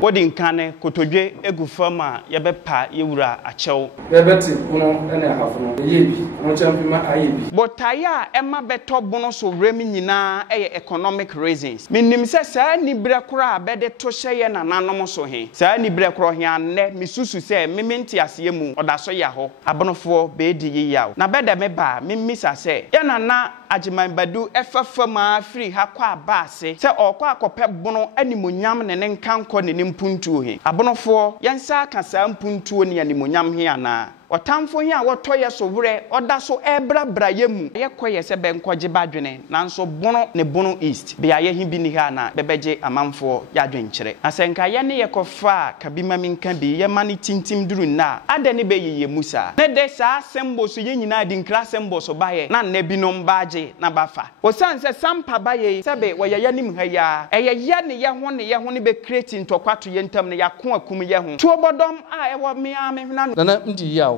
Boarding cane, Cotoje, Egufama, Yabepa, Yura, a chow. But Taya, Emma Beto Bonos of Remina, economic reasons. Minim says, Sani Brakura, better to say an anonymous of him. Sani Brakrohian, Missusu say, Miminti as Yemu, or Dasoyaho, Abonofo, Bedi Yao. Na better meba, Mimisa say, Yana, Ajiman Badu, Effa free, Hakwa Basse, say, or Quaco Bono, any munyam and encounter in Impuntu. Abonofo, Yansa can say Impuntu and Munyam here na. Or time for ya, what toya so rare, or da so ebra brayemu. Ya quay as a ben quajibadrine, Nanso Bono ne Bono East. Be I him binihana, bebeje a man for Yadrinchere. Asenka yani yakofa, Kabima min can be ye money tintim druna. Adeni be ye musa. Ne desa sembo so yen in class sembo so baye, nan nebinom baje, nabafa. O san says some pabaye, sabe, where yanim haya, a yani yahoni be creating to quatu yentam ne yakua kumiyahun. Two bodom, I want me, I'm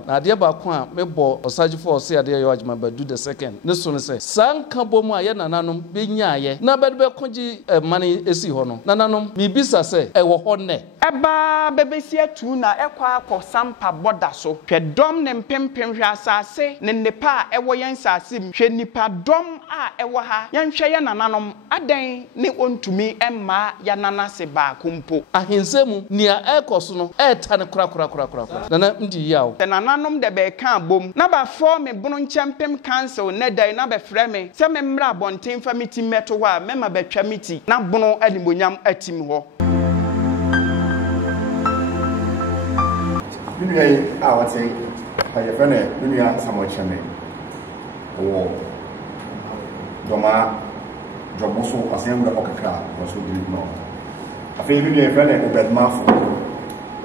na de ba ko a mebo osaji for say ade yo ajima ba do the second ne so ne say sanka bomu aye nananom be nyaaye na be koji mani esi ho no nananom mi bisa say e wo ho ne eba bebesi atu na ekwa akọ sampa boda so hwedom ne mpempem hwe asase ne nepa e wo yen sase hwe nipa dom a e wo ha yen hwe ye nananom adan ne ontumi emma ya nanase ba kumpo ahensemu nia ekoso no eta ne kura nana ndi yawo nanom de be kan bom na ba for me bono nchempem cancel ne dai na be frɛ me se me mra bonten fa miti meto wa me ma betwa miti na bono animonyam atim ho Mimi a wate ha ye fene mimi a samocheme wo doma joboso asem da okakra waso dili no afi mimi e fene obedmafo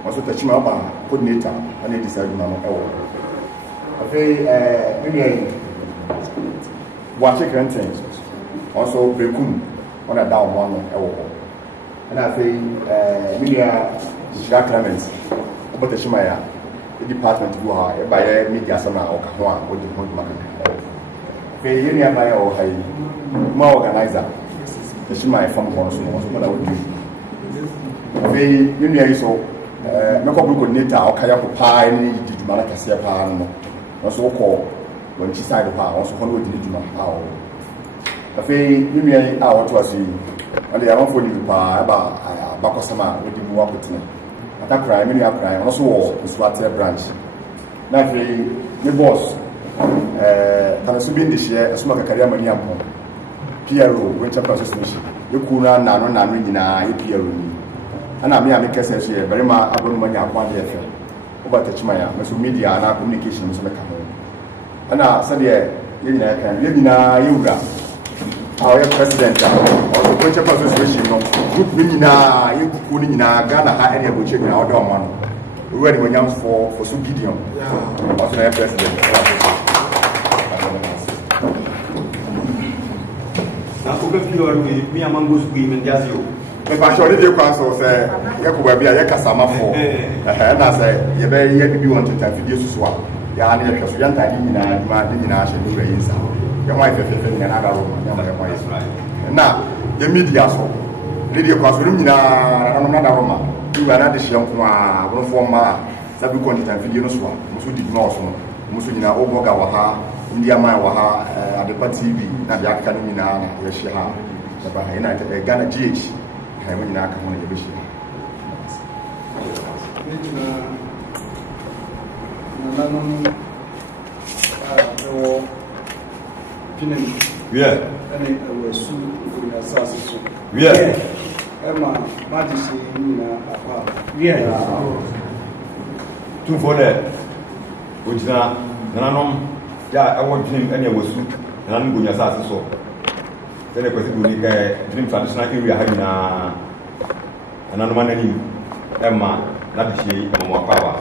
waso tachima ba coordinator and decide na no ewo afi mimi watch current also bekum on a down one ewo and afi mimi a Jacques Clement but the Shimaya department who are by media sama or Kahua or the Maka. Pay any by or more organizer. The Shimaya from Consul was what I would do. Pay Union so Mako coordinator or Kayako Pie, did Malakasia Pan, also call when she signed the power, also follow the Nijuma power. A pay Union hour to us, and they are for you about Bakosama with the Muaputina. That crime, many are crying, also Swat branch. Now, my boss, Tanasubin this year, a smoke a career money upon PRO, which a process mission. You could not know none in a PRO. And I mean, I make a sense here, very much about money upon the affair. About the Chimaya, Masu media and our communication, Mr. McCann. And I said, yeah, can live in a yoga. Our president, or the process group Minina, you could in a Ghana, area which in our dorm. We were when young for some Gideon. Also, their president. Now, for me among those women, just you. If I showed you, council say, Yakuba be a Yakasama for. And I say, you very yet be wanted to video to swap. Yanni, because we are in a demanding in our rains. Your wife is in another room. Now, the media so. Radio Classroom in another room. You are not the young one for ma. Sabu content video no swap. Musu did not so. Musu Oboga Waha, India Waha, at the TV, Nadia Kanina, Yeshiha, the United Ghana GH. I mean, I come on the vision. Yeah. Yeah. Emma, Majesty, yeah. Two for that. Which now, yeah, I want him any was soup, and I'm going to assassin so. Then I was going to dream traditional area having an anomaly. Emma, not she, and more power.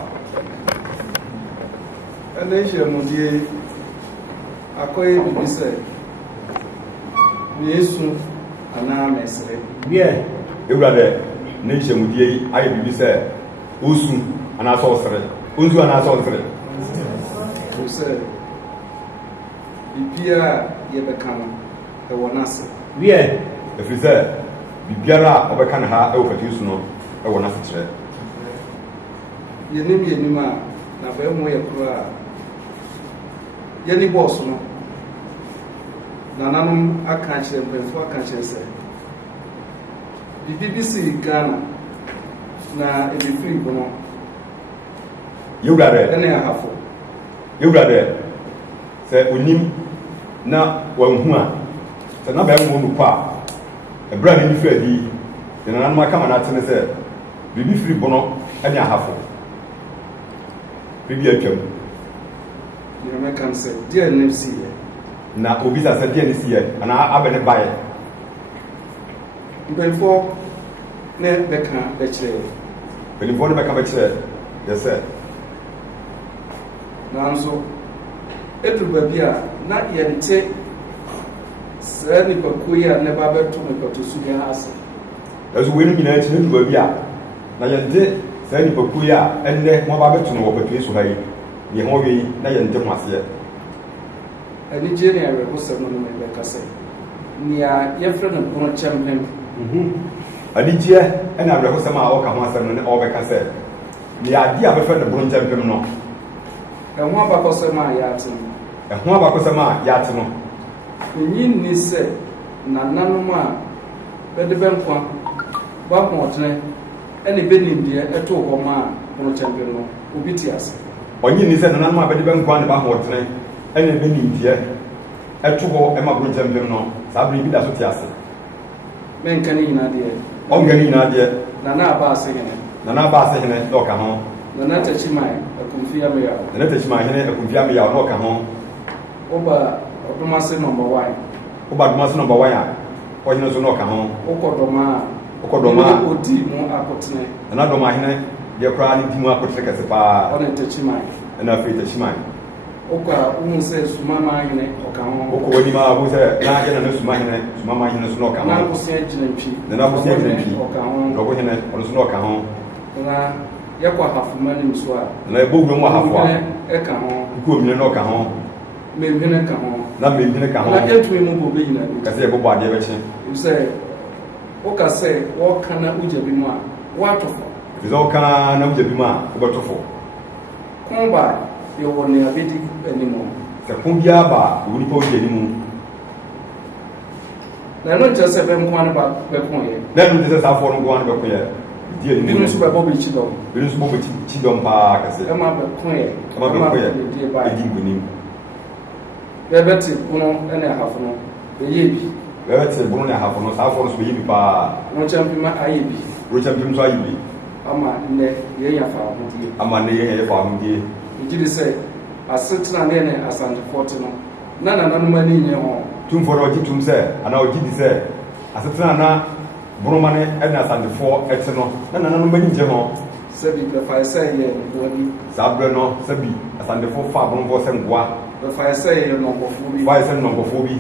And then she will Akoye bibi say Yesu ana mesre yeah ewurade ne hyemudie ayi bibi say osu ana so sere onzu ana so sere so say bibia yɛbɛka no ɛwɔ n'ase wie ɛfiri sɛ biribiara a ɔbɛka no ha ɛwɔ fati so no ɛwɔ n'ase kyerɛ yɛnim a na bɛmu yɛ koro a yɛni bɔɔso no nananom aka kyerɛ mpanyinfoɔ aka kyerɛ sɛ biribi bi si Ghana na ebifiri bo no yɛwura dɛ ɛne ahafo yɛwura dɛ sɛ onim na wanhu a sɛ na bɛyɛ mu kɔ a ɛbrɛ ne ni firi adi yɛ nananom aka ma n'atene sɛ biribi firi bo no ɛne ahafo biribi atwam yɛmɛka sɛ deɛ ne si yɛ na obi sa sɛ deɛ ne si yɛ anaa abɛ ne baeɛ mpanyinfoɔ ne bɛka bɛkyerɛ mpanyinfoɔ ne bɛka bɛkyerɛ yɛ sɛ nanso ɛduru baabi a na yɛnte saa nipakuo yi a ne ba bɛto nipato so bi ase ɛso wei no nyinaa akyi ne duru baabi a na yɛnte saa nipakuo yi a ɛnnɛ mo aba bɛto no wɔ patue so ha yi deɛ ho yi na yɛnte ho aseɛ anigye ne awerɛhosɛm no no bɛka sɛ nea yɛfrɛ no pono kyɛmpem anigyeɛ ɛne awerɛhosɛm a ɔka ho asɛm no ne ɔbɛka sɛ nea adeɛ a bɛfrɛ no pono kyɛmpem no ɛho abakɔsɛm a yɛate no ɛho abakɔsɛm a yɛate no ɛnyi nni sɛ nananom a bɛde bɛnkwa bɔahoɔtene ɛne bɛnimdeɛ ɛtoo hɔ ma a pono kyɛmpem no obi te ase ɔnyi nni sɛ nananom a bɛde bɛnkwa ne bɛahoɔtene ɛne bɛnimdeɛ ɛto hɔ ɛma pono kyɛmpem no saa bere bi da so te ase menka ne nyinaa deɛ ɔnka ne nyinaa deɛ nana aba ase hene nana aba ase hene na ɔka ho nana takyiman akumfi ameyaw nana takyiman hene akumfi ameyaw na ɔka ho woba ɔdom ase number 1 woba dom ase number 1 a ɔhene so na ɔka ho wokɔ dɔma a ɔdi mu akotene nana dɔm ahene deɛ koraa ne di mu akotene kɛse paa ɔne takyiman ɛna afei takyiman wokɔ a wohu sɛ sumama hene ɔka ho wokɔ w'anim a wohu sɛ na yɛ nana sumama hene so na ɔka ho na akosea gyinantwi nana akosea gyinantwi ɔka ho na ɔkɔ hene ɔno so na ɔka ho na yɛkɔ ahafoma nim so a na ɛbɔ wura mu ahafo a ɛka ho nkuomine na ɔka ho mmɛnhwene ka ho na mmɛnhwene ka ho na yɛntumi mu bɔ bɛgyina bi kɛsɛ yɛbɔbɔ adeɛ bɛkye sɛ woka sɛ wɔka na wogya bi mu a woato fo ɛfiri sɛ woka na wogya bi mu a wobɛto fo ko ba yɛwɔ nea bɛdi anim sɛ ko biara ba ɛwɔ nipa wogya anim na ɛno nkyerɛ sɛ bɛnkoa no bɛkoyɛ na ɛno nkyerɛ sɛ saafoɔ no nkoa no bɛkoyɛ di anim binom nso bɛbɔ bɛkyi dɔm binom nso bɔ bɛkyi dɔm paa kɛsɛ ɛma bɛkoyɛ ɛdi nkonim bɛbɛte pono ne ahafo no bɛyɛ bi bɛbɛte pono ne ahafo no saafoɔ no so bɛyɛ bi paa rokyɛmpem ayɛ bi rokyɛmpem nso ayɛ bi ama nnɛ yɛnya fa ahodie ama nnɛ yɛnya fa ahodie megye de sɛ asetena ne ne asantefoɔ te no na nananom ani nyɛ hɔ tumfoɔ no ɔgye tum sɛ anaa ɔgye di sɛ asetena na boroma ne ɛne asantefoɔ ɛte no na nananom ani gye ho sɛbi bɛfae sɛ yɛ nkoa bi saa berɛ no sɛbi asantefoɔ fa aboromfoɔ sɛ nkoa bɛfae sɛ yɛ nɔnkɔfoɔ bi fae sɛ nɔnkɔfoɔ bi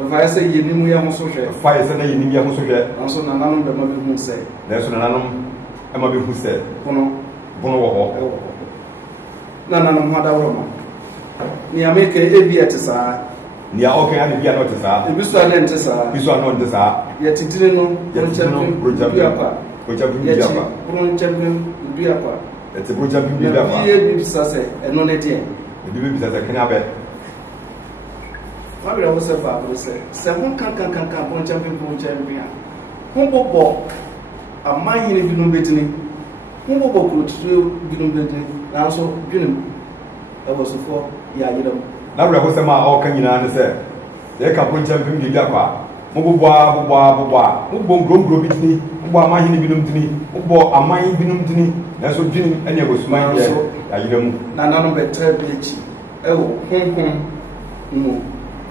bɛfae sɛ yɛnim yɛ ho so hwɛ fae sɛ na yɛnim yɛ ho so hwɛ nanso nananom bɛma bɛhu sɛ nanso nananom ɛma bɛhu sɛ pono wɔ hɔ na nananom ho adaworo ma nea meka ebi ɛte saa nea ɔka ade bia na ɔte saa ebi so a ne nte saa bi so a na ɔnte saa yɛtitiri no rokyɛmpem duapa duapa rokyɛmpem duapa ɛte rokyɛmpem duapa na bie bi bisa sɛ ɛno ne deɛ ebi bi bisa sɛ kene abɛ mabere wo sɛ baabere sɛ ho kankankankan rokyɛmpem a ho bɔbɔ amanyene binom bɛtini ho bɔbɔ kurotutuo binom bɛtini nanso dwenem ɛwɔ sofoɔ yɛ ayerɛm na bere ho sɛm a ɔka nyinaa ne sɛ yɛka rokyɛmpem duapa a mobɔ nkuromkuro bi tini mobɔ amahene binom tini mobɔ aman binom tini nanso dwenem ɛne ɛwɔ suman yɛ ayerɛ mu nananom bɛtrɛ bi akyi ɛwɔ honhom mu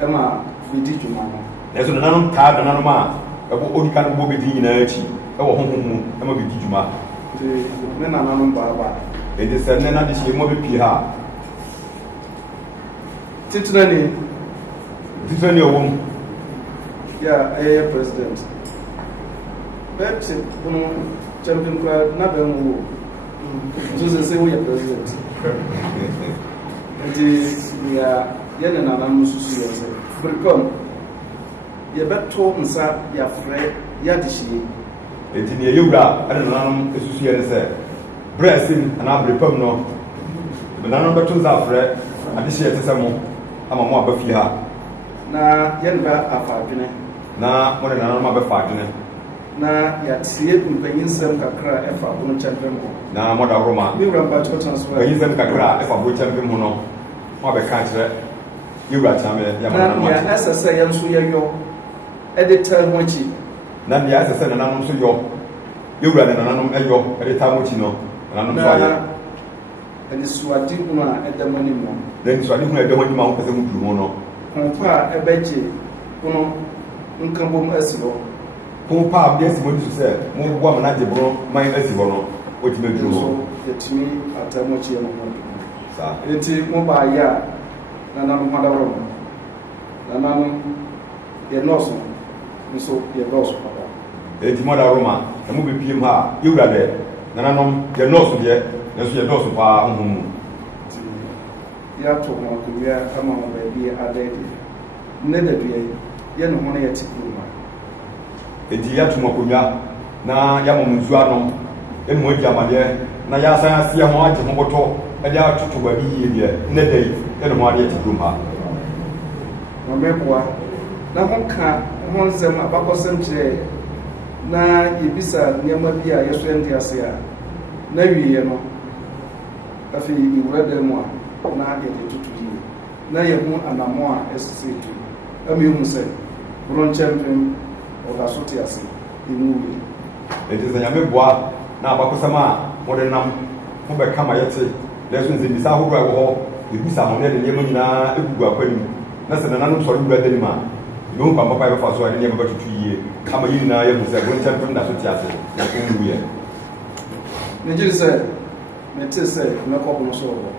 ɛma bɛdi dwuma no nanso nananom taa nananom a ɛbɔ odika no bɔ bɛdi nyinaa akyi ɛwɔ honhom mu ɛma bɛdi dwuma nti ne nananom baaba ɛnti sɛ nnɛ na de hyɛ mu bɛpie ha titena ni ɔwɔ mu ya ɛyɛ president bɛte pono champion kora na bɛmu wo nso sɛ woyɛ president nti ya yɛne nananom susu yɛ sɛ berikɔm yɛbɛto nsa yɛafrɛ yɛadehye enti ne yɛwura ɛne nananom ɛsusu yɛ ne sɛ berɛ asim anaa berɛ pam no nananom bɛto nsa afrɛ adehye ɛte sɛ mo ama mo aba fie ha na yɛne bɛ afa adwene na mo ne nananom abɛfa adwene na yɛatie mpanyinsɛm kakra ɛfa abono kyɛmpem ho na mo da woroma me wura mpakyɛ tena so mpanyinsɛm kakra ɛfa abono kyɛmpem ho no mo abɛka kyerɛ yɛwura kyame yɛma na nananom nea ɛsɛ sɛ yɛn nso yɛyɔ ɛde taa ho akyi na nea ɛsɛ sɛ nananom nso yɔ yɛwura ne nananom ɛyɔ ɛde taa ho akyi no nananom nso ayɛ anisuade hunu a ɛda mu anim no na nisuade hunu a ɛda mu anim a wopɛ sɛ woduru ho no hɔmpa a ɛbɛgye hono nkabom asi hɔ ho pa a bia si mo di so sɛ mo boa mo na gye boro man asi hɔ no wotumi aduru nso ho yɛtumi atam akyi no ho saa enti mo baayɛ a nananom ho adaworo no nananom yɛnɔɔso nso yɛdɔɔso papa enti mo da roma na mo bepiem ha yɛwura dɛ nananom yɛnɔɔso deɛ nanso yɛdɔɔso paa honhom mu nti yɛato ho akonnwa ama ho baabi ada deɛ nnɛ da dua yɛne ho no yɛte kuroma enti yɛato mo akonnwa na yɛama mo nsuo anom ɛne mo adi amadeɛ na yɛasan aseɛ ho agye ho bɔtɔ ɛde atoto baabi yie deɛ nnɛ da yi ɛne ho adeɛ te kurom ha na mɛboa na ho ka ho nsɛm abakɔsɛm kyerɛ na yɛbisa nneɛma bi a yɛso yɛnte ase a na wieɛ no afei yɛwura dan mu a na yɛde toto yie na yɛho anammɔ a ɛsesɛ tu ama yɛhu sɛ boro nkyɛmpem ɔda so te ase ɛmu wie enti sɛ nyame boa na abakɔsɛm a mode nam mobɛka ma yɛte nanso nsɛmmisa ahodoɔ a ɛwɔ hɔ yɛbisa ho ne de nneɛma nyinaa ɛgugu akwanim na sɛ nananom sɔre wura danim a yɛbɛhu kwan papa yɛbɛfa so a ne nneɛma bɛtoto yie ama yɛ nyinaa yɛhu sɛ boro nkyɛmpem da so te ase na ɔnwuiɛ megyere sɛ mete sɛ mɛkɔbo no so wɔ hɔ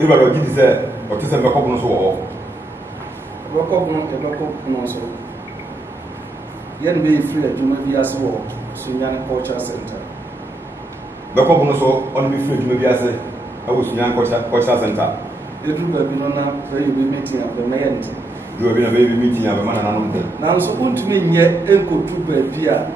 ɛwurade ɔgye di sɛ ɔte sɛ mbɛkɔbo no so wɔ hɔ yɛbɛkɔbo no so yɛne bɛyɛ firi adwuma bi ase wɔ Sunyane Culture Center bɛkɔbo no so ɔno bi firi adwuma bi ase ɛwɔ Sunyane Culture Center ɛduru baabi no na bɛyɛ bi meeting a bɛma yɛ nte duru baabi na bɛyɛ bi meeting a bɛma nananom nte nanso wontumi nyɛ ɛnkɔdu baabi a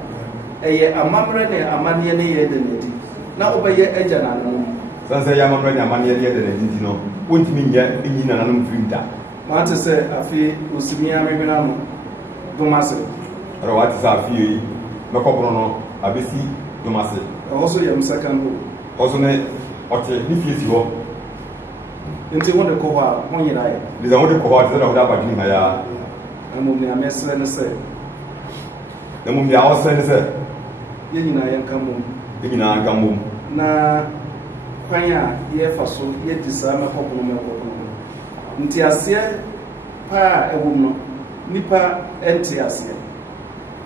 ɛyɛ amammerɛ ne amanneɛ ne yɛ da n'adi na wobɛyɛ agya nananom san sɛ yɛ amammerɛ ne amanneɛ ne yɛ da n'adi nti no wontumi nyɛ ɛnyi nananom firi nta maate sɛ afei osimi amehwene ano dom ase ɛrɛ wate sɛ afei yi mɛkɔbono no abɛsi dom ase ɛhɔ so yɛ second hole ɔso ne ɔte ne fie si hɔ nti wode kɔ hɔ a ho nyina yɛ de sɛ wode kɔ hɔ ate sɛ na wode abadwene ha yaa na mmom nea mɛsrɛ ne sɛ na mmom nea ɔsrɛ ne sɛ yɛn nyinaa yɛnka mmom yɛ nyinaa nka mmom na kwan a yɛfa so yɛdi saa mɛkɔbono nti aseɛ paa a ɛwɔ mu no nipa ɛnte aseɛ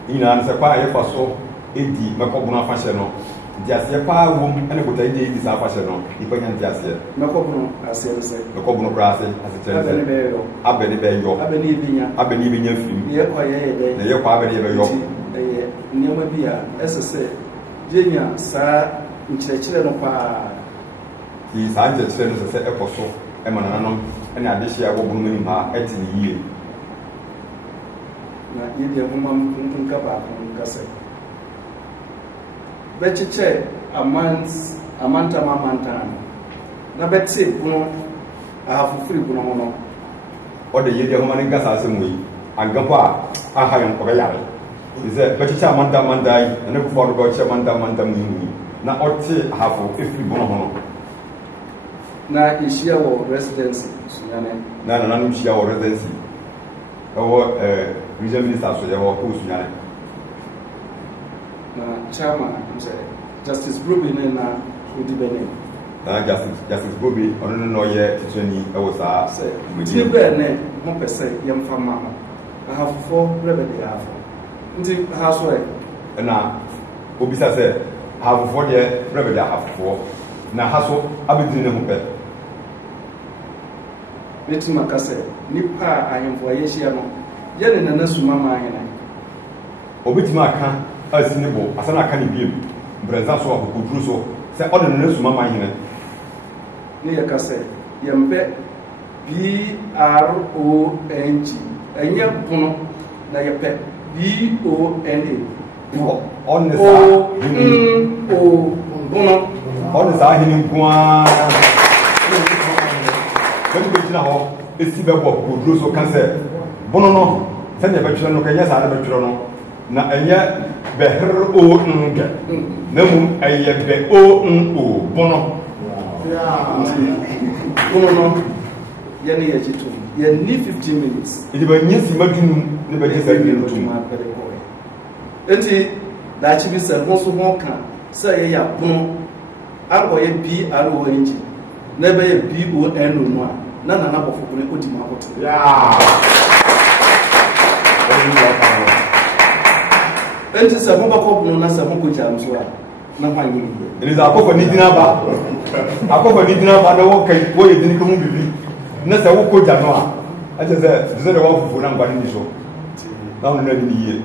nyinaa ne sɛ paa a yɛfa so ɛdi mɛkɔbono afahyɛ no nti aseɛ paa wom ɛne kota yi di saa afahyɛ no nipa nya nte aseɛ mɛkɔbono aseɛ no sɛ mɛkɔbono koraa ase asekyerɛ ne sɛ abɛ ne bɛyɔ abɛ ne yɛbɛnya firim yɛkɔ yɛyɛ dɛn na yɛkɔ abɛ ne yɛbɛyɔ nti ɛyɛ nneɛma bi a ɛsɛ sɛ yɛnya saa nkyerɛkyerɛ no paa nti saa nkyerɛkyerɛ no sɛ sɛ ɛkɔ so ɛma nananom ɛne adehye a wɔbɔ no anim ha ɛte ne yie na yɛde ahoma nka baako nka sɛ bɛkyekyɛ amantam na bɛte bono ahafofiri bono ho no ɔde yɛde ahoma no nka saa asɛm wɔ yi anka mpo a aha yɛn kɔbɛyare sɛ bɛkyekyɛ amantam yi na ne kufa ɔde bɛkyɛ amantam yi na ɔte ahafo ɛfiri bono ho no na yɛhyia wɔ residency Sunyane na nananom hyia wɔ residency ɛwɔ regional minister so yɛwɔ kɔɔ Sunyane na chairman sɛ Justice Brobe ne na odi bɛne na Justice Brobe ɔno no na ɔyɛ tituni ɛwɔ saa sɛ tie bɛɛ ne mo pɛ sɛ yɛmfa ma ho ahafofoɔ rɛbɛde ahafo nti ha so ɛna obisa sɛ ahafofoɔ deɛ rɛbɛde ahafofoɔ na ha so abɛdini ne ho pɛ mɛtumi aka sɛ nipa a ahemfo a yɛhyia no yɛne nana suma ma ahene obɛtumi aka asi ne bɔ asa na aka ne biem mprɛnsa so akokoduru so sɛ ɔde nana suma ma ahene ne yɛka sɛ yɛmpɛ BRONG ɛnyɛ bono na yepe BONA on the bono on the side in Guan. When you get now, it's the work with Russo Cancer. Bono, send a bachelor, no, yes, I have a bachelor. Na anya beher o nga na mu aye be o bono bono no ye ne ye jitu ye ni 15 minutes e ba nyesi madunu ne ba jesa ni to enti da chi bi se mo so ho kan se ye ya bono anko ye BRO nji na be ye BON no na na bofo ko ne odi ma boto enti se mo ba ko bono na se mo ko jam so a na hwan yi it is akofa ni dina ba na wo kai wo ye dini ko mu bibi na se wo ko jam a aje se de wo fufu na ngwa ni so na wo na ni ye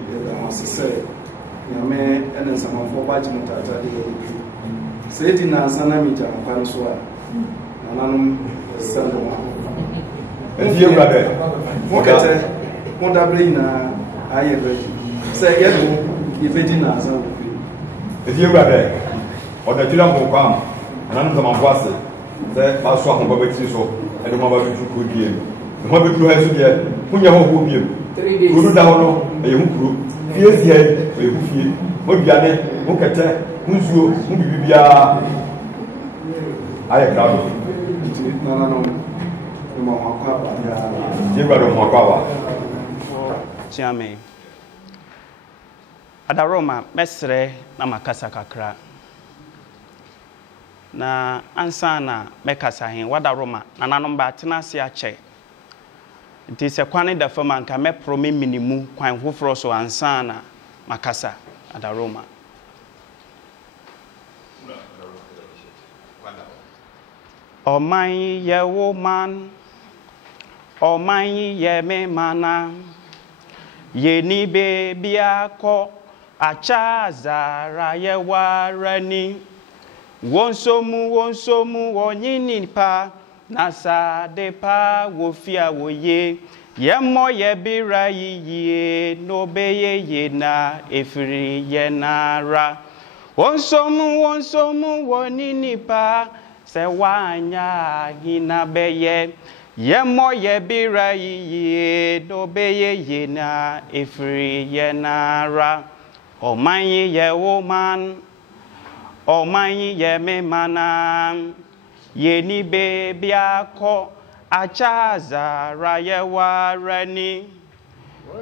se ya me enen sama fo ba ji mota ta de se di na sana mi jam kwa so a na nanum sando ma enti ye brother mo kete mo dabre na aye ready se ye no ye be di na sa wo enti ye brother o da tira mo kwa nanum sama voase se ba so ahon ba beti so e do ma ba bitu ko die mo ba bitu ha so die kunya ho ho biem 3 days kuru da ho e hu kuru fie sie e hu fie mo biane mo kete nzuo mo bibia aye krawo no mo akwa ba je gba do mo akwa ba chiame adaroma mesre na makasa kakra na ansana mekasa hin wadaroma nananom ba tenase ache nti se kwane da fama nka mepro me minimu kwan hofro so ansana makasa adaroma oman ye woman oman ye me mana ye ni bebia ko acha zara ye warani wonsomu wonyini pa nasa de pa wofia woye yemo ye bira yiye no beye ye na efiri ye nara wonsomu wonyini pa se wanya hina beye yemo ye bira yiye no beye ye na efiri ye nara omanyi ye woman omanyi ye me mana ye ni bebia ko achaza raye warani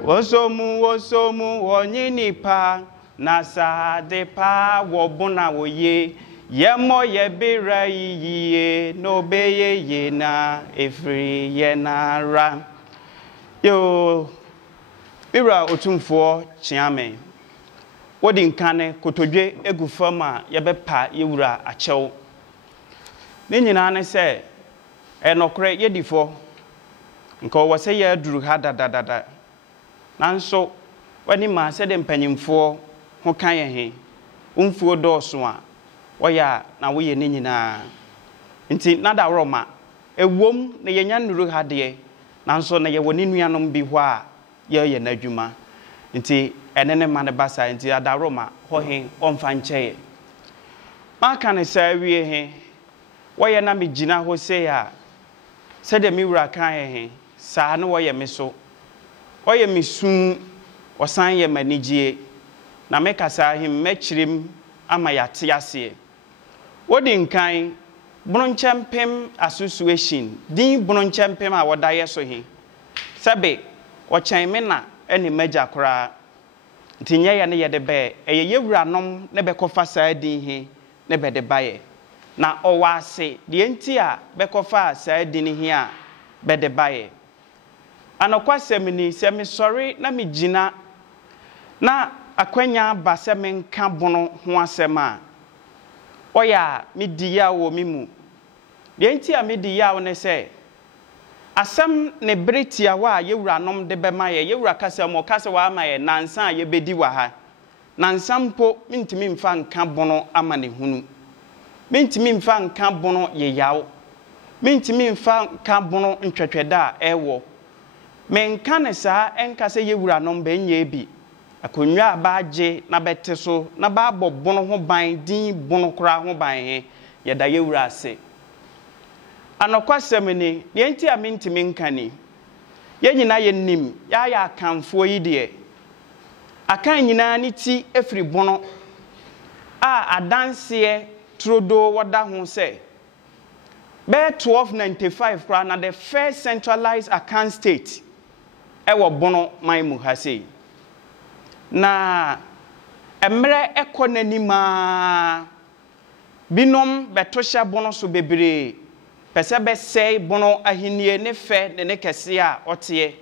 wosomu wonyini pa nasa de pa wobuna woye yemo ye bira yiye no beye ye na efri ye nara yo bira otumfo chiame wodi nkane kotodwe egu fama yebepa yewura achew ne nyina ne se enokre yedifo nka wo se ye aduru ha dadadada nanso wani ma se de mpanyimfo ho kan ye he umfuo dooso a woya na wo ye ne nyina nti nada roma ewom ne yenya nuru ha de nanso ne ye woni nuanom bi ho a ye na adwuma nti enene mane basa nti adaroma ho he omfa ncheye maka ne sa wie he woye na megina ho se ya se de mi wura kan he sa ne woye me so woye misun osan ye manigye na meka sa him mechirim ama yate ase wodi nkan bronchempem association din bronchempem a wodaye so he sebe wo chan me na eni maja kora ntinye ya ne ye de be eye yewuranom ne be kofa saa din he ne be de baye na owase de enti a be kofa saa din he a be de baye anokwasem ni se me sori na me gina na akwanya ba se me nka bono ho asem a oya me diya wo mimu de enti a me diya ne se asam ne bretia wa yewuranom de be maye yewura kasa mo kasa wa maye nansa ye bedi wa ha nansampo mintimi mfa nka bono ama ne hunu mintimi mfa nka bono ye yawo mintimi mfa nka bono ntwetweda ewo menka ne saa enka se yewura no benye bi akonwa abaaje na bete so na ba bono ho ban din bono kra ho ban he yeda yewura ase anokwasem ni ye nti amintimi nka ni ye nyina ye nim ya akanfo yi de akan nyina ni ti efri bono adanse trodo wada ho se be 1295 kra na the first centralized account state ewo bono man mu ha sei na emre ekonanima binom betosha bono so bebre pese be sei bono ahinie ne fe ne kese a otie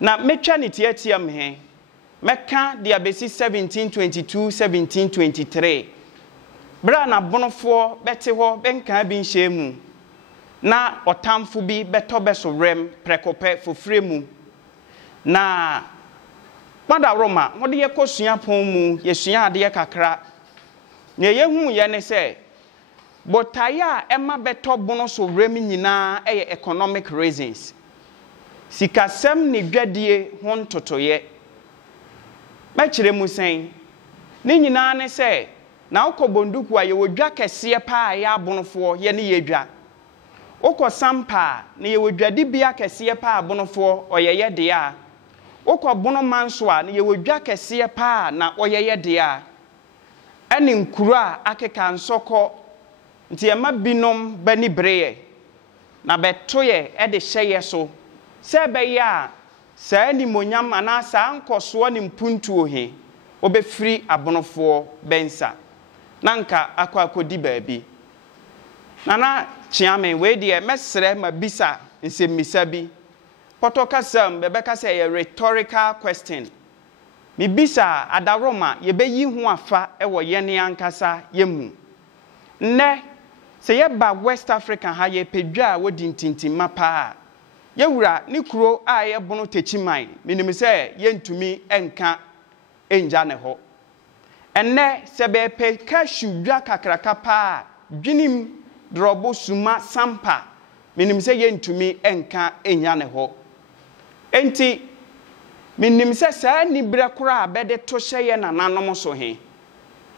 na metwa ne tiatia me meka dia besi 1722 1723 bra na bonofo bete ho benka bi nhemu na otamfo bi beto beso rem prekope fofre mu na mada roma wode ye kosua pon mu ye sua ade kakra na ye hu ye ne se botaya ema beto bono so rem nyina eye economic reasons sikasem ni dwadie ho ntotoye ma kire mu sen ni nyina ne se na ukobonduku a ye wodwa kese pa ya abonofo ye ne ye dwa ukosampa na ye wodwade bia kese pa abonofo oyeye de a ukobono manso a na ye wodwa kese pa na oyeye de a eni nkuru a akeka nsoko nti e ma binom bani breye na betoye e de hyeye so se be ya saa ni monyam ana saa nkoso ni mpuntu ohe obefiri abonofo bensa nanka akodi baabi nana chiame we de mesre mabisa nsemisa bi potokasam bebeka say a rhetorical question mi bisa adaroma ye beyi hu afa ewo ye ne ankasa yemu nne se ye ba West Africa ha ye pedwa wodi ntintima pa ye wura ni kuro a ye bono techiman minim se ye ntumi enka enja ne ho enne se be pe kashu dwa kakraka pa dwinim drobo suma sampa minim se ye ntumi enka enya ne ho enti minim se saa ni brekora abede to hye na nanom so he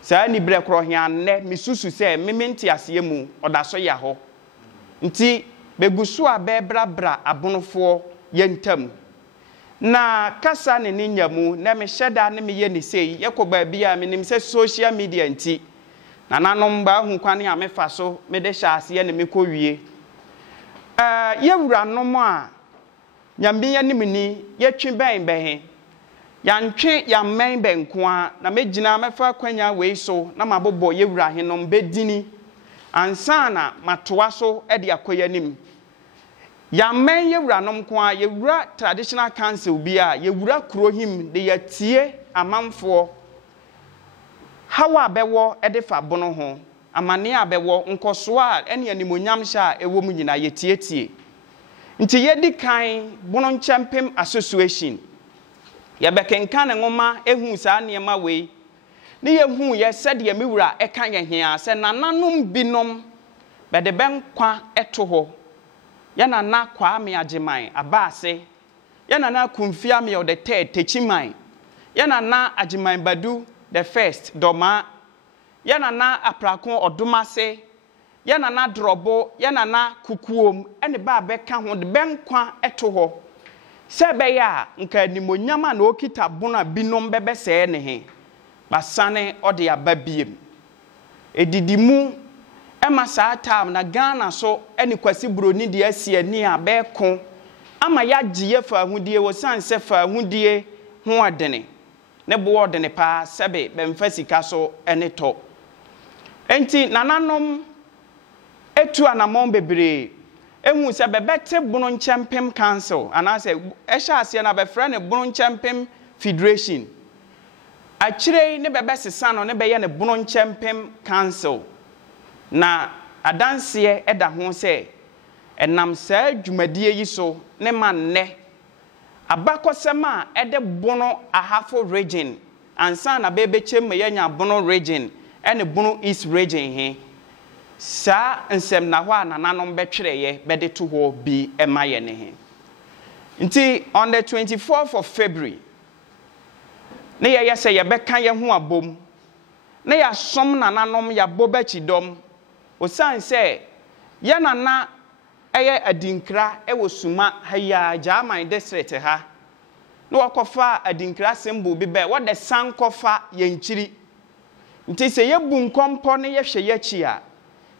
saa ni brekoro he anne misusu se mementi ase mu odaso ya ho nti begusu abebrabra abonofo yentam na kasa ne ninyamu na me hyeda ne me ye ne sei yekoba bia menim se social media nti na nanom ba hu kwane a mefa so me de hyase ye ne me kowie yewura nom a nyambe ye ne mini yetwe ben he yantwe yammen benko a na megina mefa kwanya wei so na mabobo yewura henom bedini ansana matoa so e de akoya nim yammen yewura nom ko a yewura traditional council bi a yewura kurohim de yatie amanfo hawa bewo e de fa bono ho amane abewo nkoso a ene animonyam sha ewo mu nyina yetietie nti yedi kan bono nchampem association yabekenka ne ngoma ehu saa niema wei ne yehu ye sede ye mewura eka ye hia se nananom binom bede benkwa eto ho ya nana kwa me ageman abase ya nana kumfia me o the third techiman ya nana ageman badu the first doma ya nana aprakon odomase ya nana drobo ya nana kukuom ene ba beka ho de benkwa eto ho sebe ya nka nimonyama na okita bona binom bebe se ne he basane ode ababiem edidimu ema saa time na Ghana so eni kwasi broni de asie ni abeko ama ya giye fa ahudie wo sanse fa ahudie ho adene ne bo odene pa sebe bemfa sika so ene to enti nananom etu anamon bebre ehu se bebete bono nchampem council anase ehya ase na befra ne bono nchampem federation akire ne bebesesa no ne beye ne bono nchampem council na adanse eda ho se enam saa dwumadie yi so ne manne abakosema ede bono ahafo region ansa na bebechem yanya bono region ene bono east region he sa nsem na ho anananom betwereye bede to ho bi emaye ne he Nti on the 24th of February, ne ye say ye beka ye ho abom. Ne ya som nananom ya bobachi dom. Osan say ye nana eye adinkra e wosuma haya German district ha. No wakofa adinkra symbol bi be what the san kofa ye nchiri. Nti se ye bu nkompo ne ye hwe ye chi a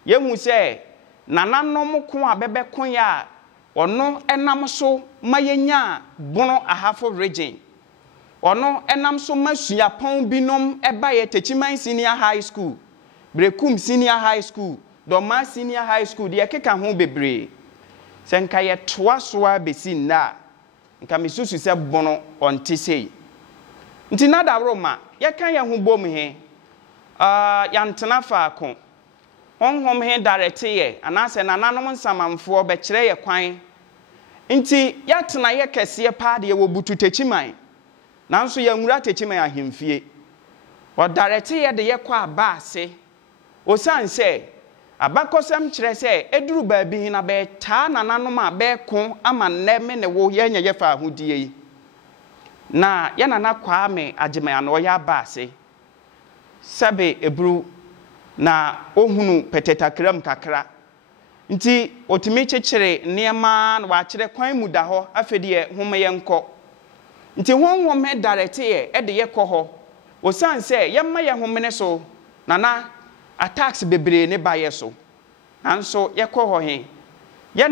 ye hu se nananom ko abebe ko ya ono enam so mayenya bono ahafo region ono enam so masua pon binom eba ye Techiman Senior High School Brekum Senior High School Doma Senior High School de keka ho bebre senka ye toa soa besi na nka misusu se bono onte sei nti nada roma ye kan ye ho bom he yantena faako honhom he direct ye anase nananom nsamamfo be kire ye kwan nti yatena ye kese pa de ye wobutu Techiman nanso ye nwura Techiman ahemfie o direct ye de ye kwa baase osan se abakosam kire se eduru baabi hina be taa nananom a be ko ama neme ne wo ye nya ye fa ahodie na ye nana kwa me agema na o ya baase sabe ebru na ohunu petetakram kakra nti otimi chechire niema na wa kire kwan mu da ho afedie homaye nko nti honhom he direct ye e de ye kɔ ho osan se ye ma ye homene so nana attacks bebre ne ba ye so anso ye kɔ ho he ye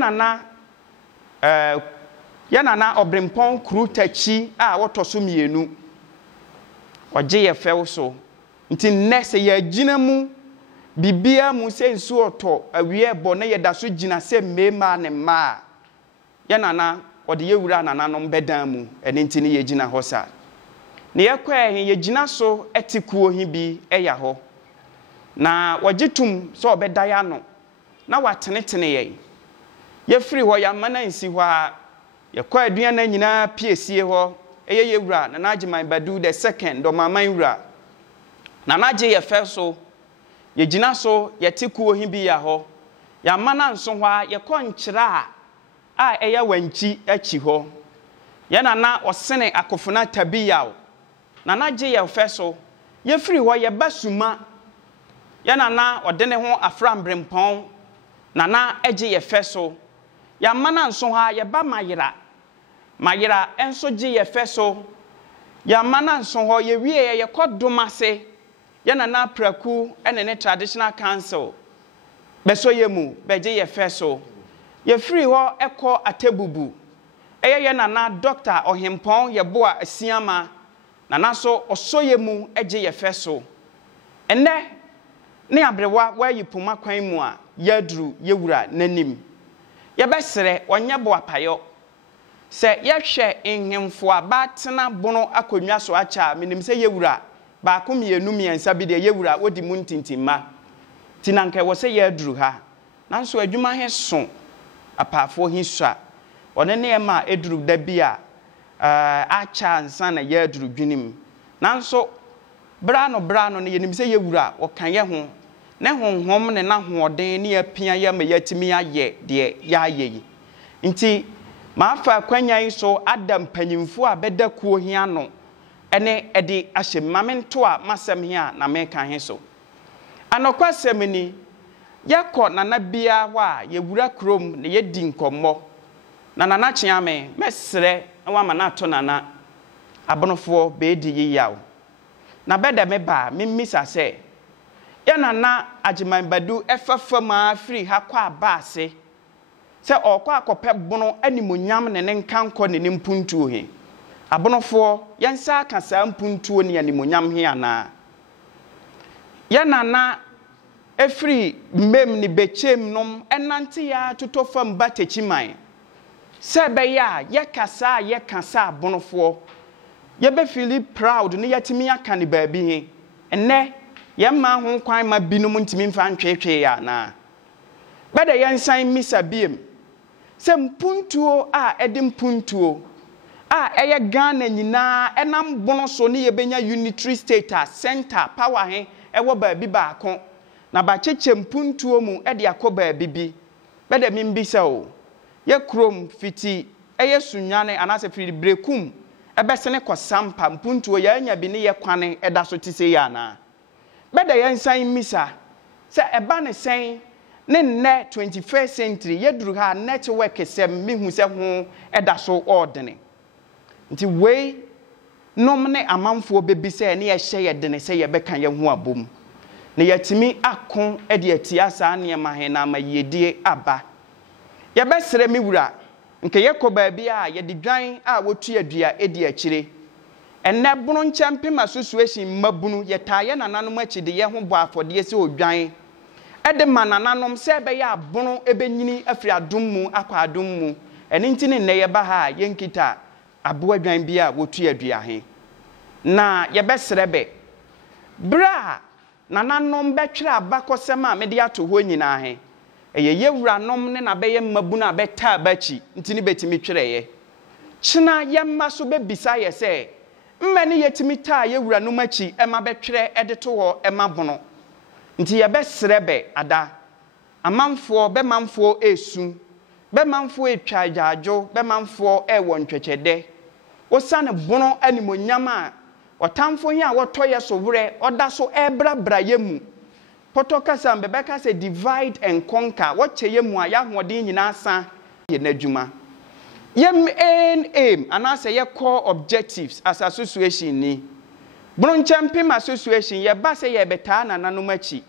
nana obrempon kru tachi a wotoso mienu oje ye few so nti nese ye gina mu bibia mu se nsu oto awie bo na ye da so gina se mema ne ma ye nana ode ye wura nananom bedan mu ene nti ne ye gina ho sa ne ye kwa he ye gina so etikuo hi bi eya ho na wagitum so obeda ya no na watenetene ye free ho ya mana nsi ho a ye kwa aduan na nyina piesie ho eye ye wura na Agyeman Badu the second do maman wura na naje ye fe so ye gina so ye tekuo hi bi ya ho ya mana nso ho a ye konkyera a eya wanchi achi ho ye nana osene akofuna tabiyaw na naje ye fe so ye free ho ye basuma ye nana odene ho aframbrempon nana eje ye fe so ya mana nso ho a ye ba mayira enso je ye fe so ya mana nso ho ye wie ye kodomase ye nana praku ene ne traditional council beso ye mu beje ye fe so ye free ho eko atebubu ye nana doctor ohempon ye boa asiama nana so osoye mu eje ye fe so ene ne abrewa wa yipuma kwan mu a yadru yewura nanim ye besere onye boa payo se ye hwe enhemfo abatena bono akonwa so acha minim se yewura ba ko mienu miensa bi de yewura wodi mu ntintimma tinanka wo se yadru ha nanso adwuma he so apafo hiswa one ne ma eduru da bia acha nsa na yadru dwinim nanso brano ne yenim se yewura wo kan ye ho ne honhom ne na hoden ne apia ye ma yatimi aye de ya ayeyi nti ma afa kwanyan so adam panyimfo a beda kuo hia no ene edi ahye mamento a masem hia na me kan he so anokwa semini yakọ nana bia wa yewura krom ne yedi nkommo na nana chiame mesre wa ma na to nana abonofo be di yiyaw na beda me ba mimisa se ya nana Agyeman Badu efafa ma free ha kwa baase se okwa akopɛ bono animonyam ne nkanko ne mpuntuo he abonofo yansa akasa mpuntuo ne animonyam he ana ya nana efri mem ni bechem nom enante ya tutofam ba Techiman sebe ya ye kasa abonofo ye be feel proud ne yatimi aka ne baabi he enne ye ma ho kwan ma binom ntimi mfa ntwetwe ya na beda yensan misa biem se mpuntuo a edim puntuo a eye Ghana nyina enam bono so ne ye benya unitary state center power he ewo baabi baako na ba cheche mpuntuo mu e de akoba baabi beda mimbisa o ye krom fiti eye sunyane anase firi brekum ebesene kosampa mpuntuo ya anya bi ne ye kwane eda so tise ya na beda ye nsan misa se eba ne sen ne nne 21st century yeduru ha network sem mihu se ho eda so ordene nti wei nom ne amanfo bebise ne ye hye ye dene se ye beka ye ho abom ne yatimi akon ede atia saa ne ma he na mayedie aba ye besere mi wura nke yekọ baabi a ye de dwan a wotu adua edi akire enne bunu nchempe association mabunu ye taye nananom akide ye ho bo afode se odwan ede manananom se be ya bunu ebenyini afri adom mu akwa adom mu ene ntini ne ye ba ha ye nkita abo adwan bi a wotu adua he na ye besere be bra nananom betwere abakosem a mede ato ho nyina he eye yewuranom ne na beye mabunu abeta abachi ntini betimi twereye china yemma so bebisa ye se mmani yetimi taa yewuranom achi ema betwere edeto ho ema bono nti ye besrebe ada amanfo be manfo esu be manfo etwajajo be manfo ewo ntwechede osane bono animonyama otamfo hi a wotoye so wure oda so ebrabra yemu Potoka Bebeka say divide and conquer. What che mu aya hodin nyina sa ye nadwuma. Yem aim and I say your core objectives as association ni. Bronchampim association ye ba say ye beta na nanomachi.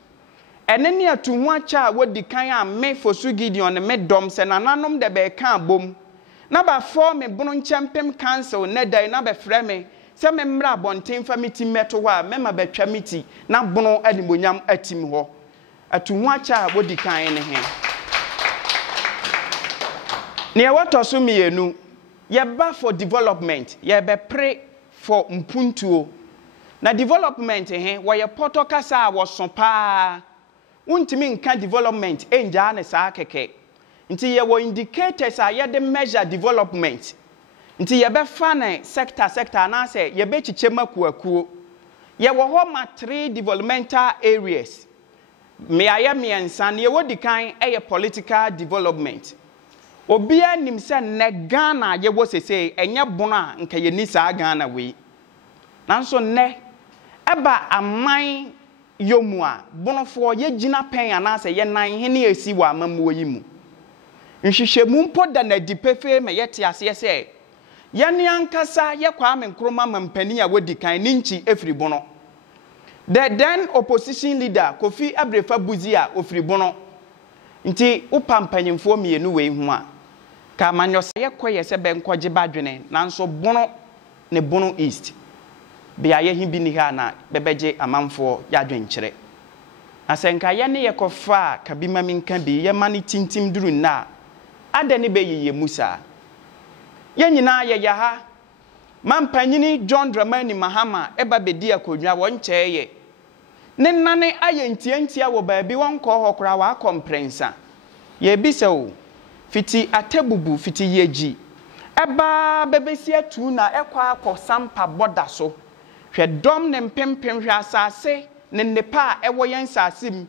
Eneni atu ho acha wodi kan a me fosu Gideon me dom se nananom de be kan bom. Na ba form me Bronchampim council ne dai na be frɛ me. Se me mra bonten fa miti meto wa mema betwa miti na bono animonyam atim ho atu ho acha wodi kan ne he ne wato so mienu ye ba for development ye be pray for mpuntuo na development he wo ye Potoka sa wo so pa untimi nka development enja ne sa keke nti ye wo indicators a ye de measure development nti ye be fa na sector na say ye be chiche makuakuo ye wo ho ma 3 developmental areas me aye me ensan ye wodi kan e political development obia nim se ne Ghana ye wo sese enye bono a nka ye ni sa Ghana we nanso ne eba aman yomu a bonofo ye gina pen ana say ye nan he ne esi wa amamuo yi mu nhwehwemu mpo da na dipefe me ye te ase se yani ankasa ye Kwame Nkrumah mampani a wodi kan ninchi efri bono the then opposition leader Kofi Abrefa Buzi a ofri bono nti upampanyimfo mienu we hu a ka manyosa ye koye se be nkoje badwene nanso bono ne bono east bia ye hibi ni ha na bebeje amanfo ya dwenkyere asenka ye ne ye kofa kabima minka bi ye mani tintim duru na adani be ye musa ye nyina ye ya ha mampanyini John Dramani Mahama eba bedi akodwa wonche ye ne nane aye ntiantia wo baabi wonko hokora wa komprensa ye bisa o fiti atebubu fiti yeji eba bebesi atu na ekwa akosampa boda so hwe dom ne mpempem hwe asase ne nepa ewo yen sasim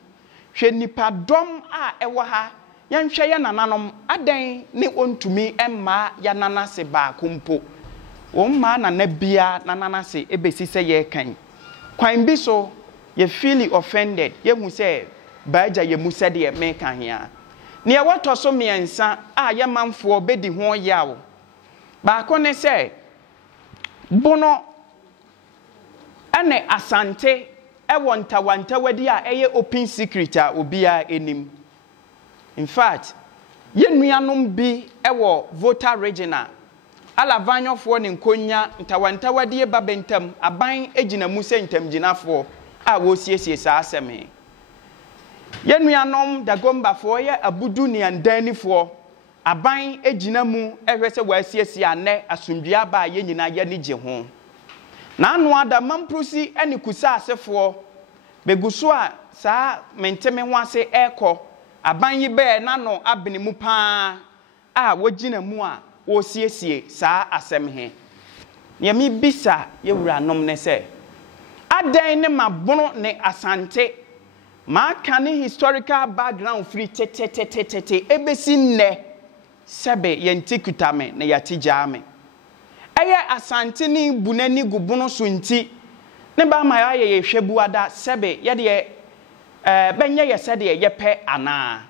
hwe nipa dom a ewo ha yanhwe ya nananom adan ne ontumi emma ya nanase ba kumpo womma na nabia nananase ebesi se ye kan kwan bi so ye feel offended ye hu se baaja ye musa de me kan hia ne wato so miensa a ye manfo bedi ho yawo ba ko ne se bono ane asante ewo ntawanta wadi a eye open secret a obia enim. In fact, ye nuanom bi ewo voter regional alavanyofo ne nkonya ntawantawade babentam aban ejina musa ntamginafo a wo siesie saa aseme ye nuanom dagombafo ye abudu ne andanifo aban ejina mu ehwese wa siesie ane asundua ba ye nyina ye ne je ho na anu ada mamprusi ene kusa asefo beguso a saa menteme ho ase eko aban yi be na no abene mu pa a wogina mu a wo siesie saa asem he ye mi bisa ye wura nom ne se adan ne mabono ne asante ma kan historical background free tete ebesi nne sebe yenti kutame na yati jame eye asante ni bunani gubuno so nti ne ba ma ya ye hwebu ada sebe ye de benye ye sede ye pe ana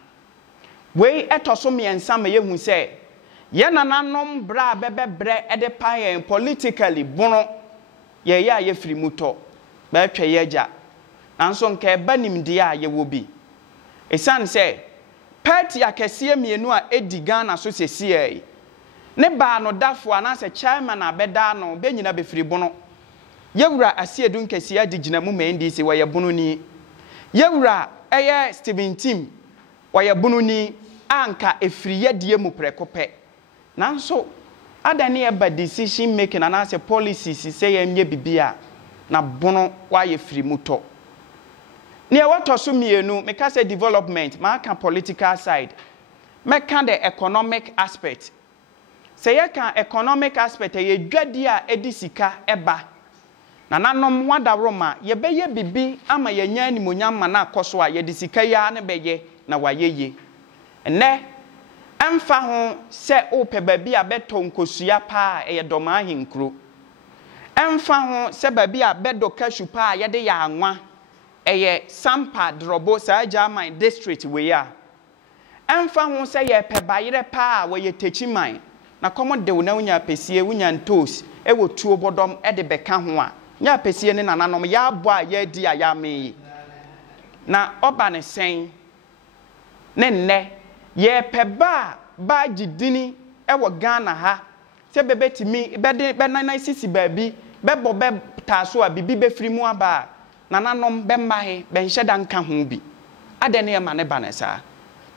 we etoso miensa ma ye hu se ye nananom bra bebebre ede pa ye politically bono ye ya ye firi muto ba twa ye ja nanso nka banim dia ye wo bi esan se party akese mienu a edi Ghana so sesie ne ba no dafo ana se chairman abeda no be nyina be firi bono yewura asiedun kese adi gina mu ma NDC wo ye bono ni yewura eye Steven Tim wo ye bono ni anka efiri yedie mu prekope nanso adani e ba decision making ana se policies se ye mye bibia na bono wa ye firi muto ne wato so mienu me ka say development ma ka political side me ka the economic aspect say ye kan economic aspect ye dwadi a edisika eba na nanom wada roma ye beye bibi ama ye nya ni monyam na akoso a ye disika ya ne beye na wayeye ene emfa ho se ope babi a beto nkosua pa ye doma ahinkro emfa ho se babi a bedo kashu pa ye de ya anwa eye sampa drobo sa German district we ya emfa ho se ye pe bayire pa we ye techiman na komo de wo na unya pesie unya ntos e wo tuo bodom e de beka ho a nya pesie ne nananom ya abo a ye di a ya me na oba ne sen ne nne ye pe ba gidini e wo Ghana ha se bebetimi be na sisi baabi be bo be taso a bibi be firi mu aba nananom be mahe be nheda nka ho bi ade ne ma ne banesa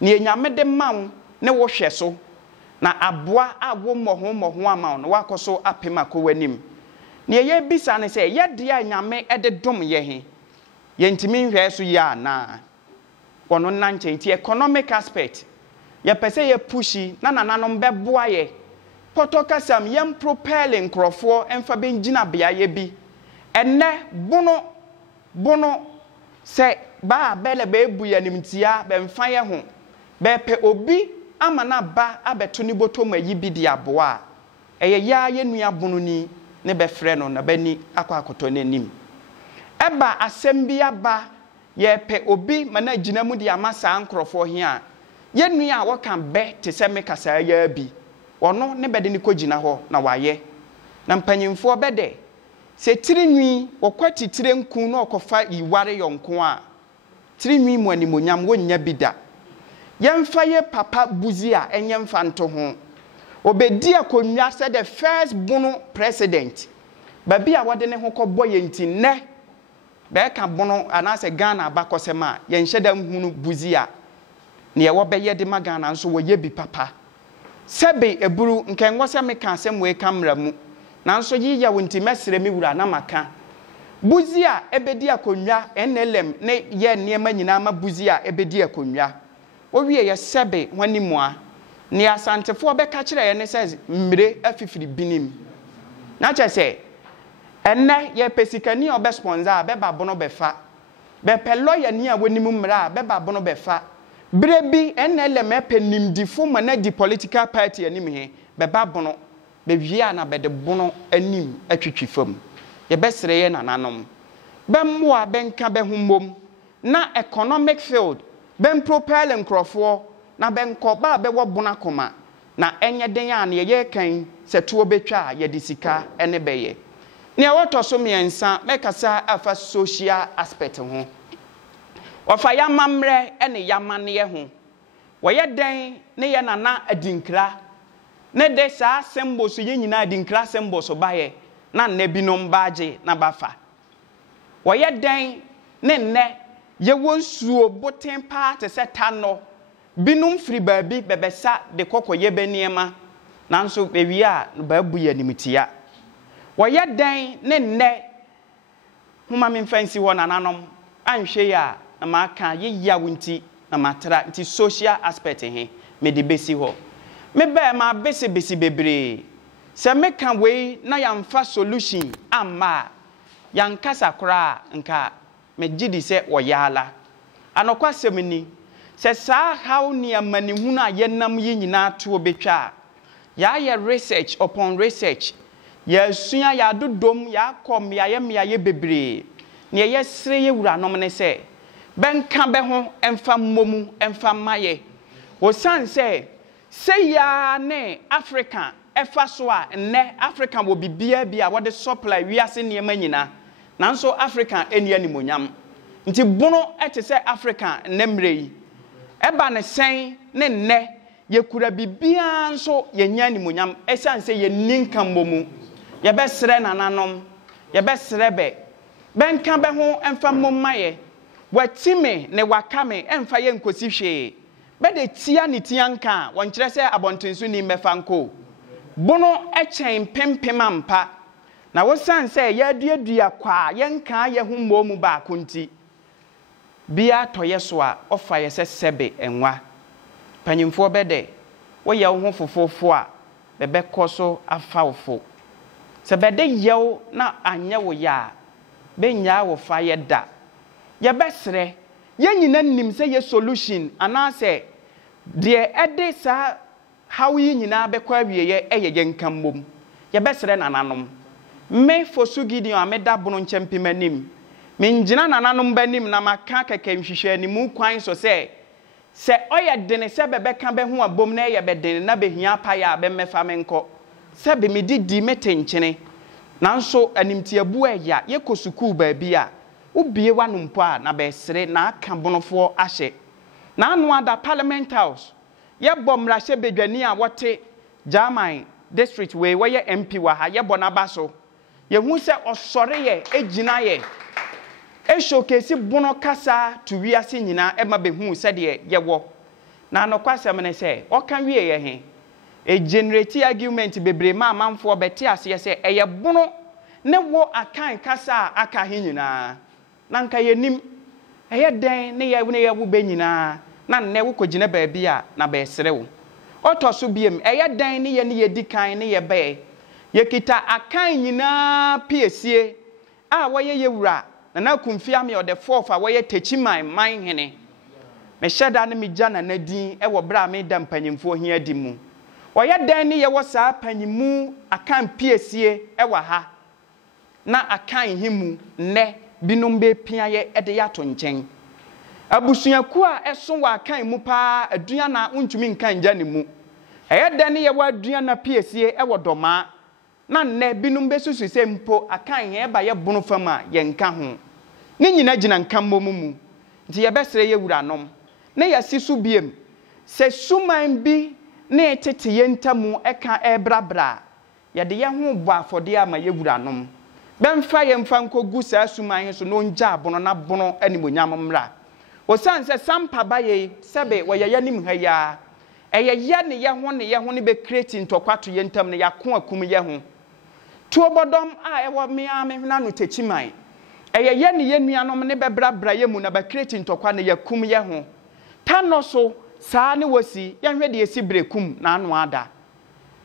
ne enyame de mawo ne wo hwe so na aboa awo moho ama no wakoso apema ko wanim ne ye bisa ne se ye de anyame ede dom ye he ye ntimi nhwe so ya na wono nanche nti economic aspect ye pese ye pushi na nananom be boa ye potokasam yem propelling crofo emfa benjina bia ye bi enne bono se ba bele be bu ya nimtia be mfa ye ho be pe obi amana ba abeto ni botom ayi bi di aboa eye ya ye nua bono ni ne be frɛ no na bani akwakoto n'anim eba asɛm bi aba ye pe obi mana gina mu di amasa ankrofo he a ye nua a wɔka be te sɛ me kasa ya bi ono ne bede ni kogina ho na waye na mpanyimfo bede se tirinwi wokwati tirenku na okofa iware yonko a tirinwi mu animonyam wonya bida yemfa ye papa buzi a enyemfa nto ho obedi akonwa se the first bono president babi a wode ne ho kɔbɔ yenti ne be ka bono anase Ghana bakosema ye nheda nhunu buzi a ne ye wo be ye de magana nso wo ye bi papa sebe eburu nke ngwose me ka asem we kamera mu nanso yi ya wonti mesere mi wura na maka buzi a ebedi akonwa NLM ne ye niema nyina ma buzi a ebedi akonwa wo wie ye sebe hwani mua ne asantefo be ka kire ye ne says mmire afifiri binim na che se enne ye pesikani obe sponsor be ba bono be fa be pe lawyer ni a woni mu mmira be ba bono be fa brebi NLM penimdifo mana di political party anim he be ba bono be wia na be de bono anim atwitwi fam ye be sere ye nananom be mmoa be nka be hummom na economic field be propel nkrofo na be nkoba be wo bona koma na enye den ya na ye kan se tuo betwa ye di sika ene be ye ne wotoso miensa mekasa afa social aspect ho ofa ya mamre ene ya mane ho woye den ne ye nana adinkra ne de sa symbols ye nyina adinkra symbols baye na nne binom baage na bafa woye den ne nne ye wonsuo boten pa te se tano binum firi baabi bebesa de kokoye beniema nanso bewia no baabu ya nimtia woye den ne nne huma memfansi wo nananom anhwe ya na maka ye ya wonti na matra nti social aspect he me de besi ho me ba ma besi bebre se me kan we na yamfa solution amma yankasa kora nka me gidi se woyala anokwa semni sɛ saa how near manihuna yenam yinina to obetwa ya research upon research ya sua ya dodom ya kom ya ye bebre ne ye sere ye wura nom ne se benka be ho emfa momu emfa maye wo san se ya ne Africa efa so a ne Africa wo bibia bi a wo de supply wiase ne manyina nanso Africa eni animonyam nti bono ete se Africa ne mrei eba ne sen ne ne yekura bibia nso yenya animonyam esan se ye ninkan momu ye be sere nananom ye be sere be benka be ho emfa momaye watime ne wakame emfa ye nkosi hwe be de tia ne tianka won kire se abontensu ni mefa nko bono echen pempem ampa na wo san se ye aduadua kwa ye nka ye ho momu ba konti bia toye so a ofa ye se sebe enwa panyimfo bede wo ye wo fofofo a bebe koso afawfo se bede yew na anye wo ya be nya wo fa ye da ye besre ye nyina nim se ye solution ana se de ede sa how yi nyina be kwa wie ye eye nkammom ye besre nananom me fosu gideon ameda bono nchempimanim me ngina nananom banim na maka keke nhwehwe animu kwan so se oye dene se bebeka be ho abom na ye bedene na behia pa ya be mefa menko se be medidi metenkyene nanso animtiabu eya ye kosuku ba bia ubie wanumpo a na be sere na aka bonofo ahye na anu ada Parliament House ye bomra hye bedwani a wote German district we ye MP wa ha ye bona baso ye hu se osore ye ejina ye e showcase bono kasa to wiase nyina e ma be hu se de ye wo na anokwasem ne se o kan wie ye he e generate argument bebre ma manfo beti ase se eye bono ne wo akan kasa aka he nyina na nka yenim eye den ne ye wo be nyina na ne wo kogina ba bia na be sere wo otoso biem eye den ne ye dikan ne ye be ye kita akan nyina piesie a wo ye wura na kumfia me ode fofa wo ye techi man hene me sheda ne me jana na din e wo bra me da mpanyimfo hia di mu oye dan ne ye wo saa panyimu akan piesie e wa ha na akan himu ne binum be pia ye ede ya to nchen abusuaku a eso wa akan mu pa adua na untumi nkan gya ne mu eye dan ne ye wo adua na piesie e wo doma na ne binum be susu se mpo akan ye ba ye bono fama ye nka ho ne nyina gina nkammo mu nti ye besere ye wuranom ne ya sisu biem se suman bi ne tete ye ntamu eka ebrabra ye de ye ho bo afode ama ye wuranom bemfa ye mfa nkogu sa suman so no nja abono na bono animonyam mra osanse sampa ba ye sebe wo ye yanim ha ya eye ye ne ho ne be create ntokwato ye ntam ne yakon akum ye ho tuobodom a ewo mea me huna no techiman ye ne ye nuanom ne bebrabra ye mu na ba create ntokwa ne yakum ye ho tano so saa ne wosi ye hwe de esi brekum na anu ada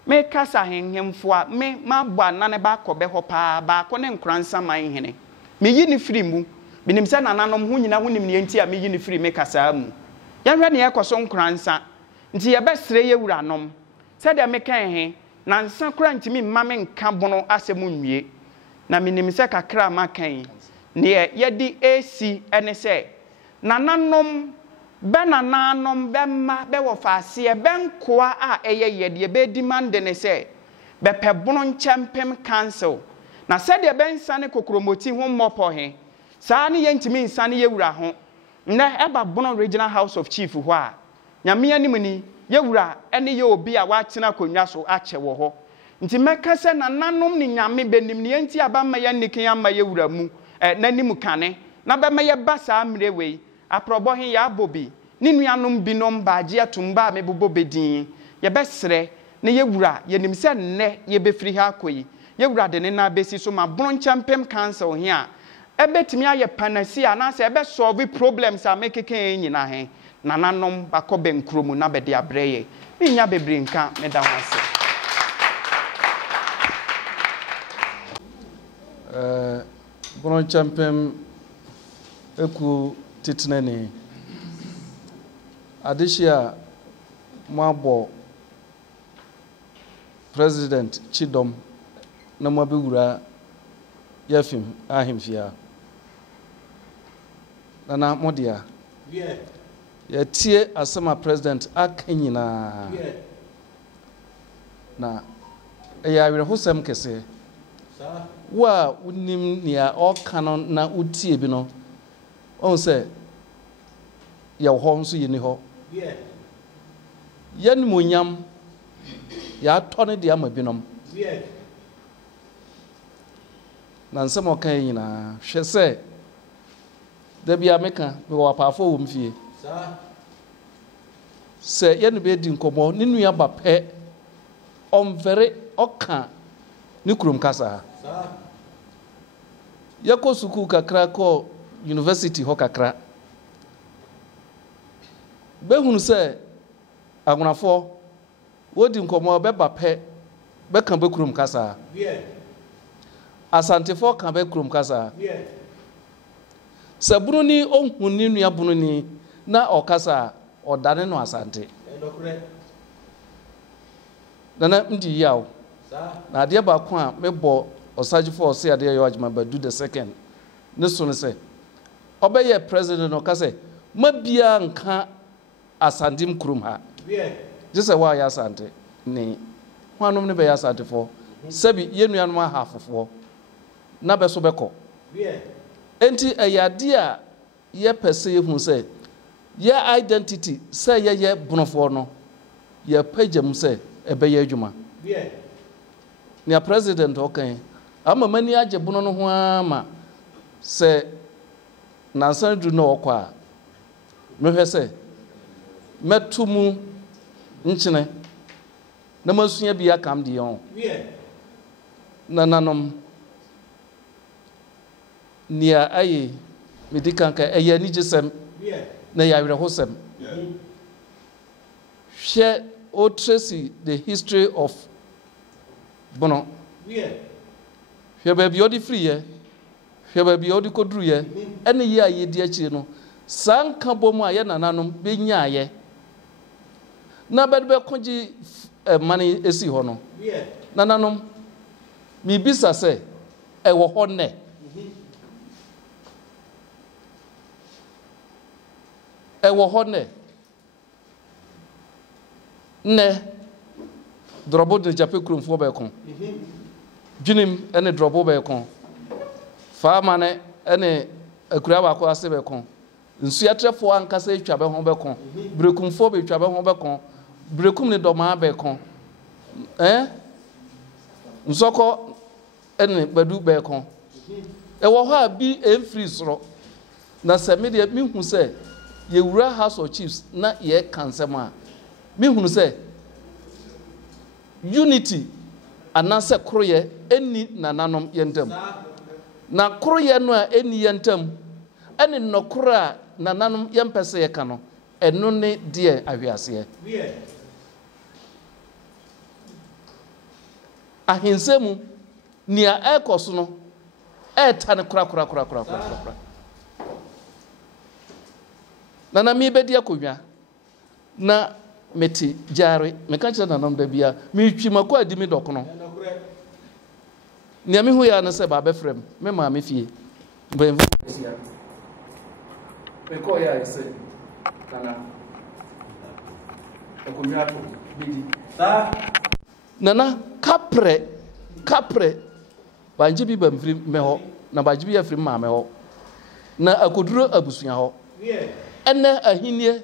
me kasa henhemfo a me mabwa na ne ba kobe ho pa ba ko ne nkransa man hene me yi ne firi mu binim se nananom hu nyina hunim ne enti a me yi ne firi me kasa mu ye hwe ne ye koso nkransa nti ye besere ye wuranom se de me kan he na nsa kura ntimi mmame nka bono asemu nwie na minim se kakra makan ne ye di AC ene se nananom benananom bemma be wo faase benkoa a eye ye be demand ne se be pe bono nchempem council na se de bensane kokromoti ho mmopo he saa ne ye ntimi nsane ye wura ho ne eba bono regional house of chief ho a nyame anim ni yewura ene ye obi a waatena konwa so ache wo ho nti meka se nananom ni nyame benim ne enti abama ye nikin ama yewura mu nanim kane na bema ye basa amrewei aprobo he ya bobi ni nuanom binom baaje atumba mebobo bedin ye besere ne yewura yenim se nne ye befiri ha koyi yewura de ne na besi so ma bronchampem council he a ebetimi aye panacea na se ebe solve problems a mekeke nyina he nananom bakobe nkromu na bede abreye nya bebre nka meda wase bono champem eku titneni adehia moabo President Chidom na mabewura yafim ahimfia na modia ya tie asema president akanyina na ya wire hosem kese wa unim nia okano na utie bi no on se ya ho nso yini ho yan munyam ya tone de amabinom na nsem okan nyina hwe se da bia meka me wa paafo wo mfie se ye no be di nkomo ne nua ba pe omvere oka ni kurum kasa yako suku kakra ko university ho kakra be hunu se agunafo wodi nkomo be ba pe be kan be kurum kasa asantefo kan be kurum kasa sabruni onhuni nua bununi na okasa odane no asante nana ndi yawo na ade ba ko a mebo osagifo ose ade yo ajima badu the second ne so ne se obeye president no kase mabia nka asandim kurum ha jese wa ya asante ni hwanom ne be ya asante fo sabi yenuanom ahafofo na be so beko enti ayade a ye pese hu se ye identity se ye bunofo no ye pagam se ebe ye adwuma ni president okan ama mani age buno no ho ama se nansan du no okwa mehwe se metumu nchene na masuya bia kam de yon nanom nia ayi medikanka eya ni jesem na ya wire hosem share o tracy the history of bono hwe ba bi odi free ye hwe ba bi odi kodru ye ene ye aye di akire no sanka bomu aye nananom benya aye na bedbe konji mani esi ho no nananom mi bisa se e wo ho ne ewo hone ne drobo de jape krumfo be kon dwunim ene drobo be kon fa ma ne ene akura ba ko ase be kon nsu atrefo ankasa etwa be ho be kon brekumfo be etwa be ho be kon brekum ne doma be kon nsoko ene badu be kon ewo ho abi enfri soro na se me de mi hu se ye wura House of Chiefs na ye kansema mi hunu se unity anase kroye eni nananom yentam na kroye no a eni yentam eni nokora nananom yempese ye kano eno ne de ahwiase ahinsemu nia ekoso no etane kura nana mi bedi akonnwa na meti jare me kan kire nanom da bia mi twimako adi mi dokono nia mi hu ya na se ba be frem me ma me fie mbem me ko ya ise nana akonnwa to bidi sa nana kapre banji bi bam firi me ho na banji bi ya firi ma me ho na akoduro abusua ho ene ahinie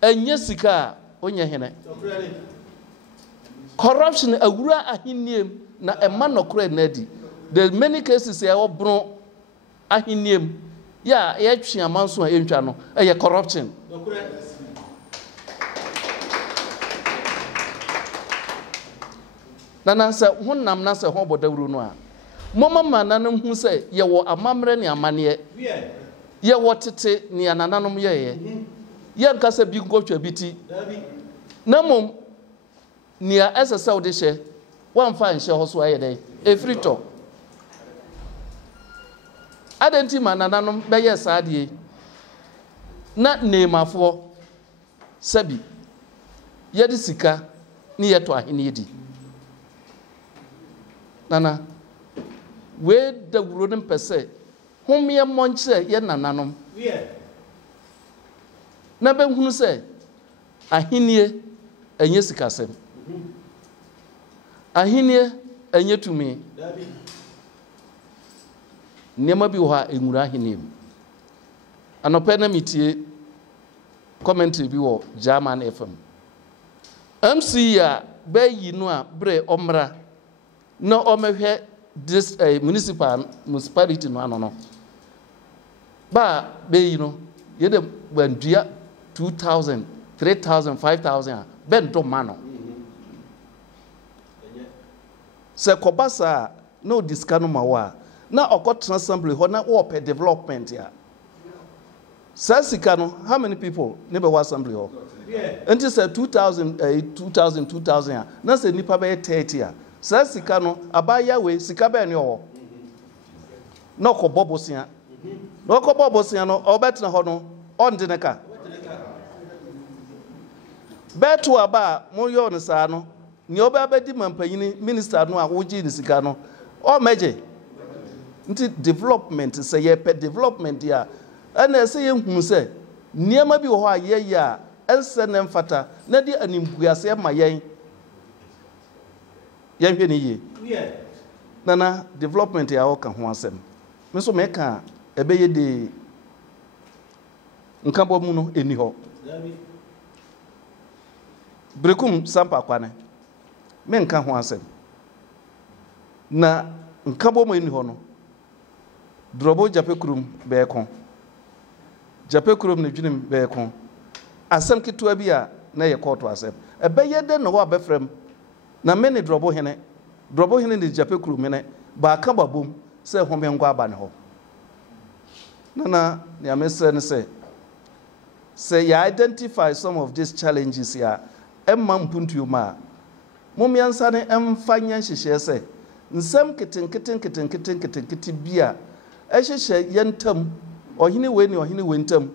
enye sika onye hene corruption awura ahiniem na ema nokore na di the many cases ya obro ahiniem ya twi amanso a entwa no eye corruption nana se honam na se ho bodawuru no a momama nanom hu se ye wo amamre ne amane ye wotete ni anananom ye ye nkasa bi nkotwa biti na mom ni a esese wo de hye wamfa nhye ho so aye dai efrito adenti manananom be ye saade na nemafo sabi yɛde sika ne yɛtɔ ahene di nana we da wuro ne mpɛsɛ homyɛ mmɔnkyerɛ yɛ nananom na bɛhunu sɛ ahenie ɛnyɛ sikasɛm ahenie ɛnyɛ tumi nneɛma bi wɔ ha ɛnwura ahenie mu anɔpɛ na metie commentary bi wɔ German FM MC a bɛyi no a berɛ ɔmmra na ɔmɛhwɛ this municipality no ano no ba bɛyi no yɛde bandua 2,000 3,000 5,000 a bɛntɔ ma no sɛ kɔba saa na ɔdi sika no ma wɔ a na ɔkɔtena assembly hɔ na wɔpɛ development a saa sika no how many people ne bɛwɔ assembly hɔ nti sɛ 2,000 a na sɛ nipa bɛyɛ 30 a saa sika no abaya we sika bɛɛ ne ɔwɔ na ɔkɔbɔ bosia na ɔkɔbɔ bosia no ɔbɛtena hɔ no ɔnde ne ka bɛto aba a moyɛ no saa no nea ɔbɛbɛdi mampanyini minister no a wogye ne sika no ɔmɛgye nti development sɛ yɛpɛ development a ɛna ɛsɛ yɛhunu sɛ nneɛma bi wɔ hɔ a yɛyɛ a ɛnsɛ ne mfata na de animguaseɛ ma yɛn yɛhwɛ ne yie nana development a ɔka ho asɛm me nso mɛka ɛbɛyɛ de nkabɔ mu no ɛni hɔ Brekum Sampa Kwane menka ho asɛm na nkabɔ mu ɛni hɔ no Drobo Japekurum bɛɛko Japekurum ne dwenem bɛɛko asɛm ketewa bi a na yɛ kɔɔto asɛm ɛbɛyɛ de no hɔ abɛfrɛm na me ne Drobo hene ne Japekurum hene baaka babom sɛ home nkɔ aba ne hɔ nana ne amesɛ ne sɛ you identify some of these challenges ya emma mpuntuo ma momiansa ne emfanya hyehyɛ sɛ nsɛm ketenkete bia ɛhyehyɛ yentam ɔhene we ni ɔhene we ntam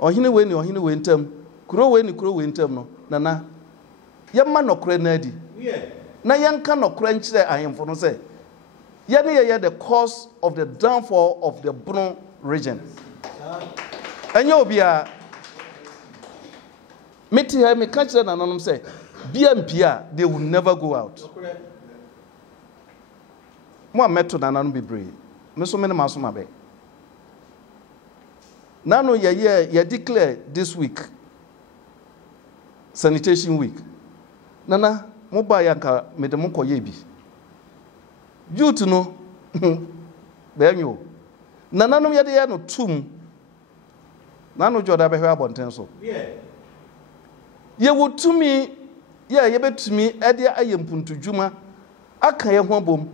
ɔhene we ni ɔhene we ntam kuro we ni kuro we ntam no nana yɛma nokora na adi na yɛnka nokora nkyerɛ ahemfo no sɛ yɛne yɛyɛ the cause of the downfall of the Bono region ɛnyɛ obia meti ha me ka kyerɛ nananom sɛ BMP a they will never go out mo ameto nananom bebree me so me ne maso mabe nano ye declare this week sanitation week nana mo ba yanka me de mo koye bi youth no benyo nananom ye de ye no tum nano joda be hwe abonten so ye wotumi ye betumi e de ayempuntudwuma aka ye ho bom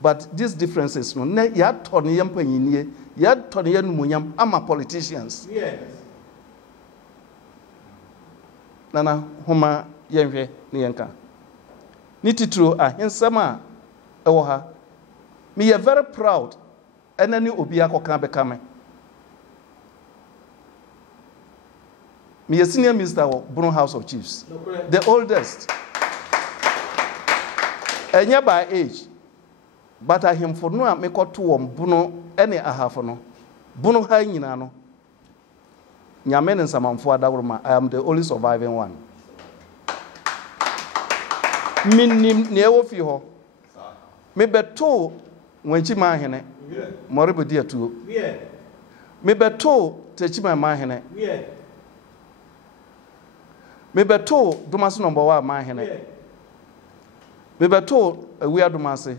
but these differences no na ya tone ye mpanyinie ya tone ye numunyam ama politicians nana homa ye hwe ne yenka ni titro ahensam a ewo ha me ye very proud enani obi akoka beka me me a senior minister of Bono House of Chiefs, the oldest. Enya by age, but I him for no make out to Bono any a half no. Bono high no. Nyamen and Saman for Dagroma, I am the only surviving one. Minim neo fiho. Me beto when she mahene, Moribu dear too. Me beto Techima mahene. Me beto Dumas number 1 my hene. Me beto a weird Dumase.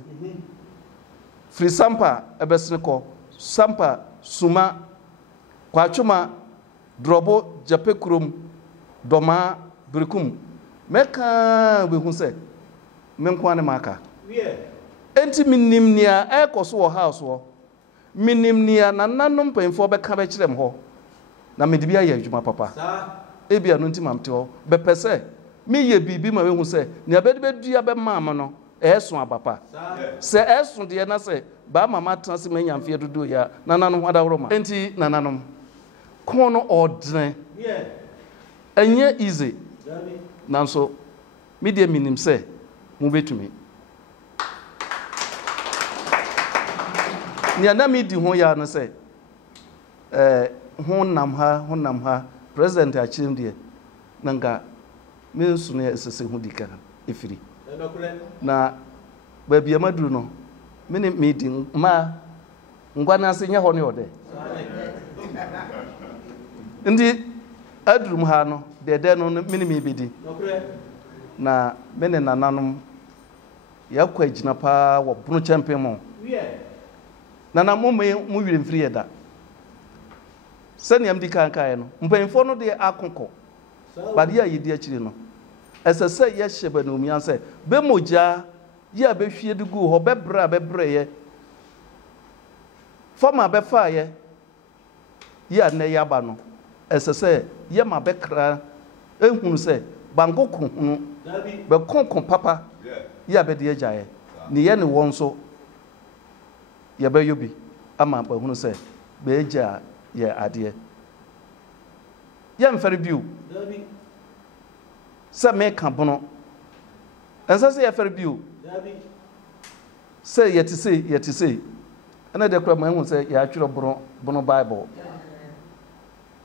Free Sampa a besnico, Sampa, Suma, Quachuma, Drobo, Japekurum, Doma, Brekum. Meka we who say, Menkwane Maka. Enti minim near Ecoso house war. Minim near Nananum paying for Becavage them ho. Na medibia yajuma papa. Ebia no ntim amte be pese me ye bibi ma we hu se ne abedua be mama no eso abapa se eso de na se ba mama transe manya mfie dodo ya nananom hada woro ma enti nananom ko no odren enye easy nanso media minim say mu betumi ni ana mi di ho ya no say honam ha president achim de nanga me nsu no esese ho dika efiri na babia maduru no me ne meeting ma ngwana ase nya ho ne ode ndi adrum ha no de no me ne me bedi na me ne nananom yakwa agina pa wo bunu champion mo nana mo wire mfiri yeda seniam di kankae no mpanfo no de akonko bade ya yedi akiri no esese ye hyeba no mian se be moja ya be hwie de gu ho bebre ye fama be fa ye ya ne ya ba no esese ye ma be kra ehunu se bangoko hunu be konkon papa ya be de ajaye ni ye ne won so ye be yobi ama ba hunu se be aja ye ade ye mfere biu se me ka bono ensa se ye fere biu se yeti se ana de kra ma hu se ya atwero bono bible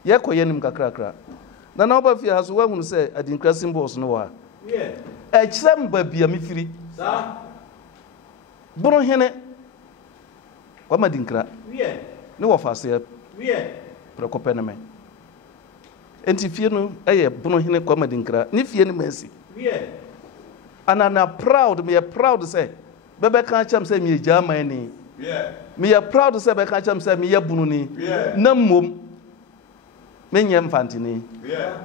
ye koye nim kakrakra na na oba fi haso wa hu se adinkra symbols no wa e kyerem ba bia mifiri sa bono hene kwa madinkra ne wo fa se prekopene me enti fie no eye bono hene kwa madinkra ni fie ni masi ana proud me proud say bebe kan cham say me jama ni me proud say be kan cham say me ye bunu ni na mom me nye mfantini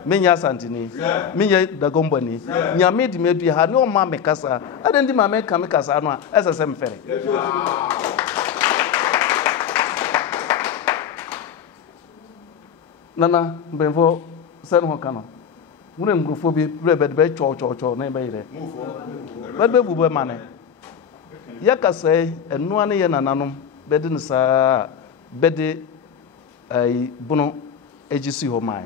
me nya santini me nye dagombo ni nya me di me ha ne o ma me kasa ade ndi ma me ka me kasa no a esese mfere nana benfo sen ho kana mure mgrofo bi rebed be cho na be ire be bubu mane ya kasai enu ane ye nananom bede nsa bede ai bunu ejisi ho mai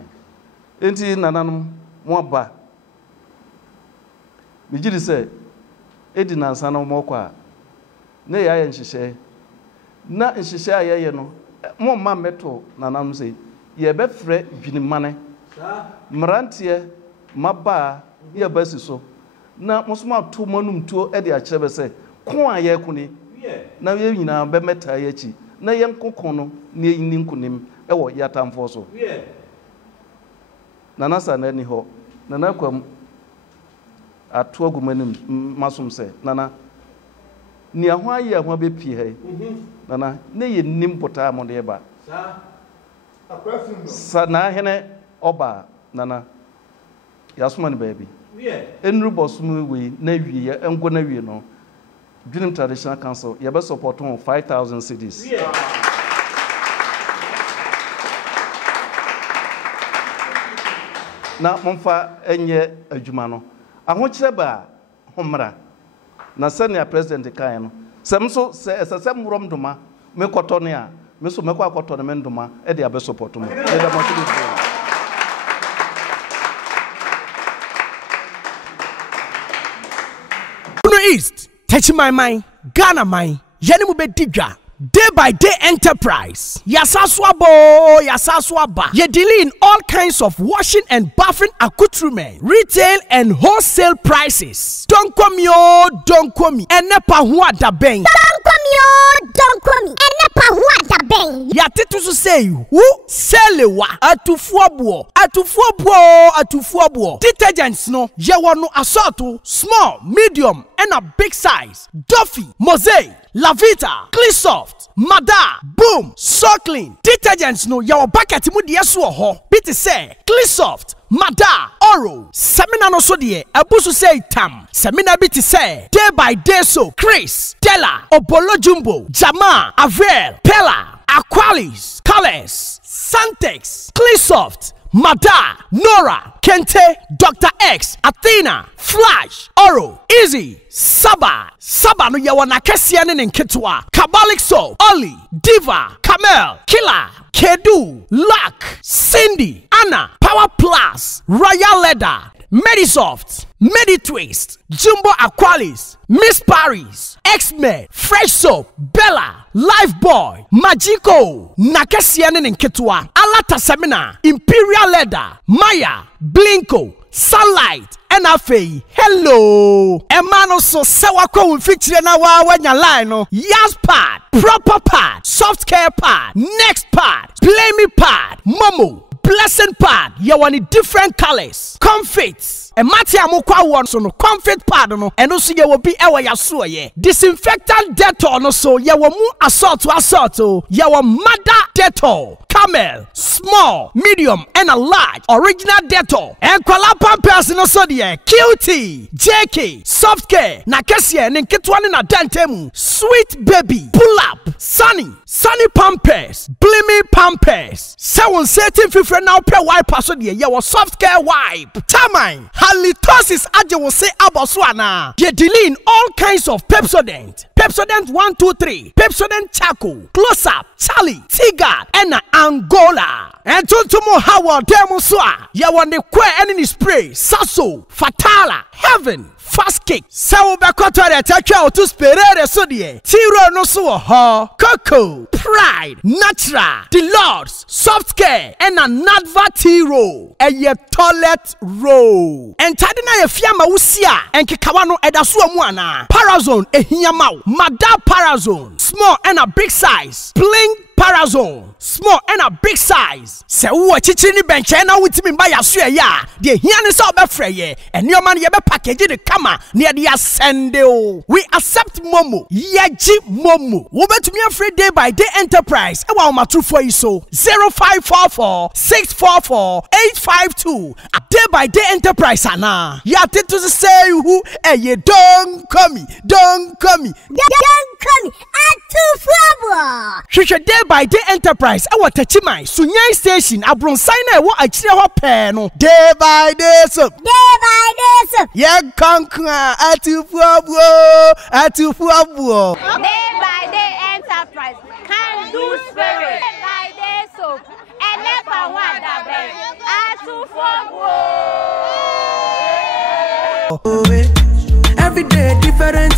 enti nananom mo ba mi jiri se edi nansa na mo kwa ne ya ye nhihye na nhihye ayeye no mo ma meto nananom se ye be frɛ dwinimane mrantie maba ye basi so na mosoma to manum to e de a kyerebe se ko a ye kuni na ye nyina be meta ye chi na ye nkokon no ne yin nkunim e wo yatamfo so na nasa na ni ho na na kwam ato agumanim masom se nana ni aho aye aho be pie he nana ne ye nim pota mo de ba sana hene oba nana yasuma ni baby enru bosumu we na wie engo na wie no Dream Traditional Council ye be support on 5,000 cedis na momfa enye adwuma no ahokyere ba homra na senior president kan no semso se mrom doma me kotone a me so me kwa kotone me ndoma e de abe support mo e da mo East, touch my mind, Ghana mind, Yanimu Bedidra, day by day enterprise. Yasaswaba. Ye deal in all kinds of washing and bathing accoutrement, retail and wholesale prices. Don't come yo, don't come. Enepa huwa da beng. Don't come yo, don't come. Enepa huwa da beng. Ya titu su say who selewa atufuabuo. Detergents no ye wano assorto small, medium and a big size. Duffy, Mosaic, Lavita, Cleansoft, Mada, Boom, So Clean. Detergents no yawa bucket mu de so ho. Biti say Cleansoft, Mada, Oro. Semina no so de abusu say tam. Semina biti say day by day so Chris, Della, Obolo Jumbo, Jama, Avel, Pella, Aqualis, Colors, Santex, Cleansoft, Mada, Nora, Kente, Dr. X, Athena, Flash, Oro, Easy, Saba no yawana kesiane nketwa, Kabalik Soap, Oli, Diva, Kamel, Killer, Kedu, Luck, Cindy, Anna, Power Plus, Royal Leather, Medisoft, Meditwist, Jumbo Aqualis, Miss Paris, X-Men, Fresh Soap, Bella, Lifeboy, Magico, Nakesiane Nketwa, Alata Semina, Imperial Leather, Maya, Blinko, Sunlight, NFA, hello. Emano so sewako feature na wa wanya line no. Yas pad, proper pad, soft care pad, next pad, play me pad, Momo, blessing pad. You want different colors, comfits. E mati amukwa won so no comfort pad no. Eno so ye will be ewa yaso ye. Disinfectant Dettol no so ye will mu assault o. Ye will Mada Dettol. Camel, small, medium, and a large original Dettol. And kwala pampers no so de QT, JK, soft care, Nakasia, Ninketwani na dantemu, sweet baby, pull up, sunny pampers, blimmy pampers. Someone setting fifre now pre wipe so de ye was soft care wipe. Tamine, halitosis aje will say aboswana. Ye dealing all kinds of Pepsodent. Pepsodent 1, 2, 3, Pepsodent Charcoal, Close Up, Charlie, Tigard, and Angola. And Tuntumo Howard Demuswa, ya want the queer enemy spray, Sasso, Fatala, Heaven, Fast Kick, Sao Bakotra, Taka to Sperere Sodie, Tiro no so ha, Coco, Pride, Natural, The Lords, Soft Care, and a Nadva Tiro, and ye toilet roll. And Tadina Fiamma Usia, and Kikawano Edasua Mwana, Parazone, Ehiamau, Mada Parazone, small and a big size, Bling Parazone, small and a big size. Se uwa chichini benche na witimi mba ya suya ya. Die hiani sa obe freye. And your man yebe package de kama near the ascende o. We accept Momo. Yeji Momo. Ube to me a free day by day enterprise. Ewa umatru for iso. 0544 644 852. A day by day enterprise ana. Ya to say who ye don't come me. Don't come me. Don't come me. Atu fwabwa. Shusha day by day enterprise. Ewa techimai. Sunyai station. Abronsai na ewa achire ho peno. Day by day so. Day by day so. Ye kankwa. Atu fwabwa. Atu fwabwa. Day by day enterprise. Can do spirit. Day by day so. Elepa wada be. Atu fwabwa. Every day different.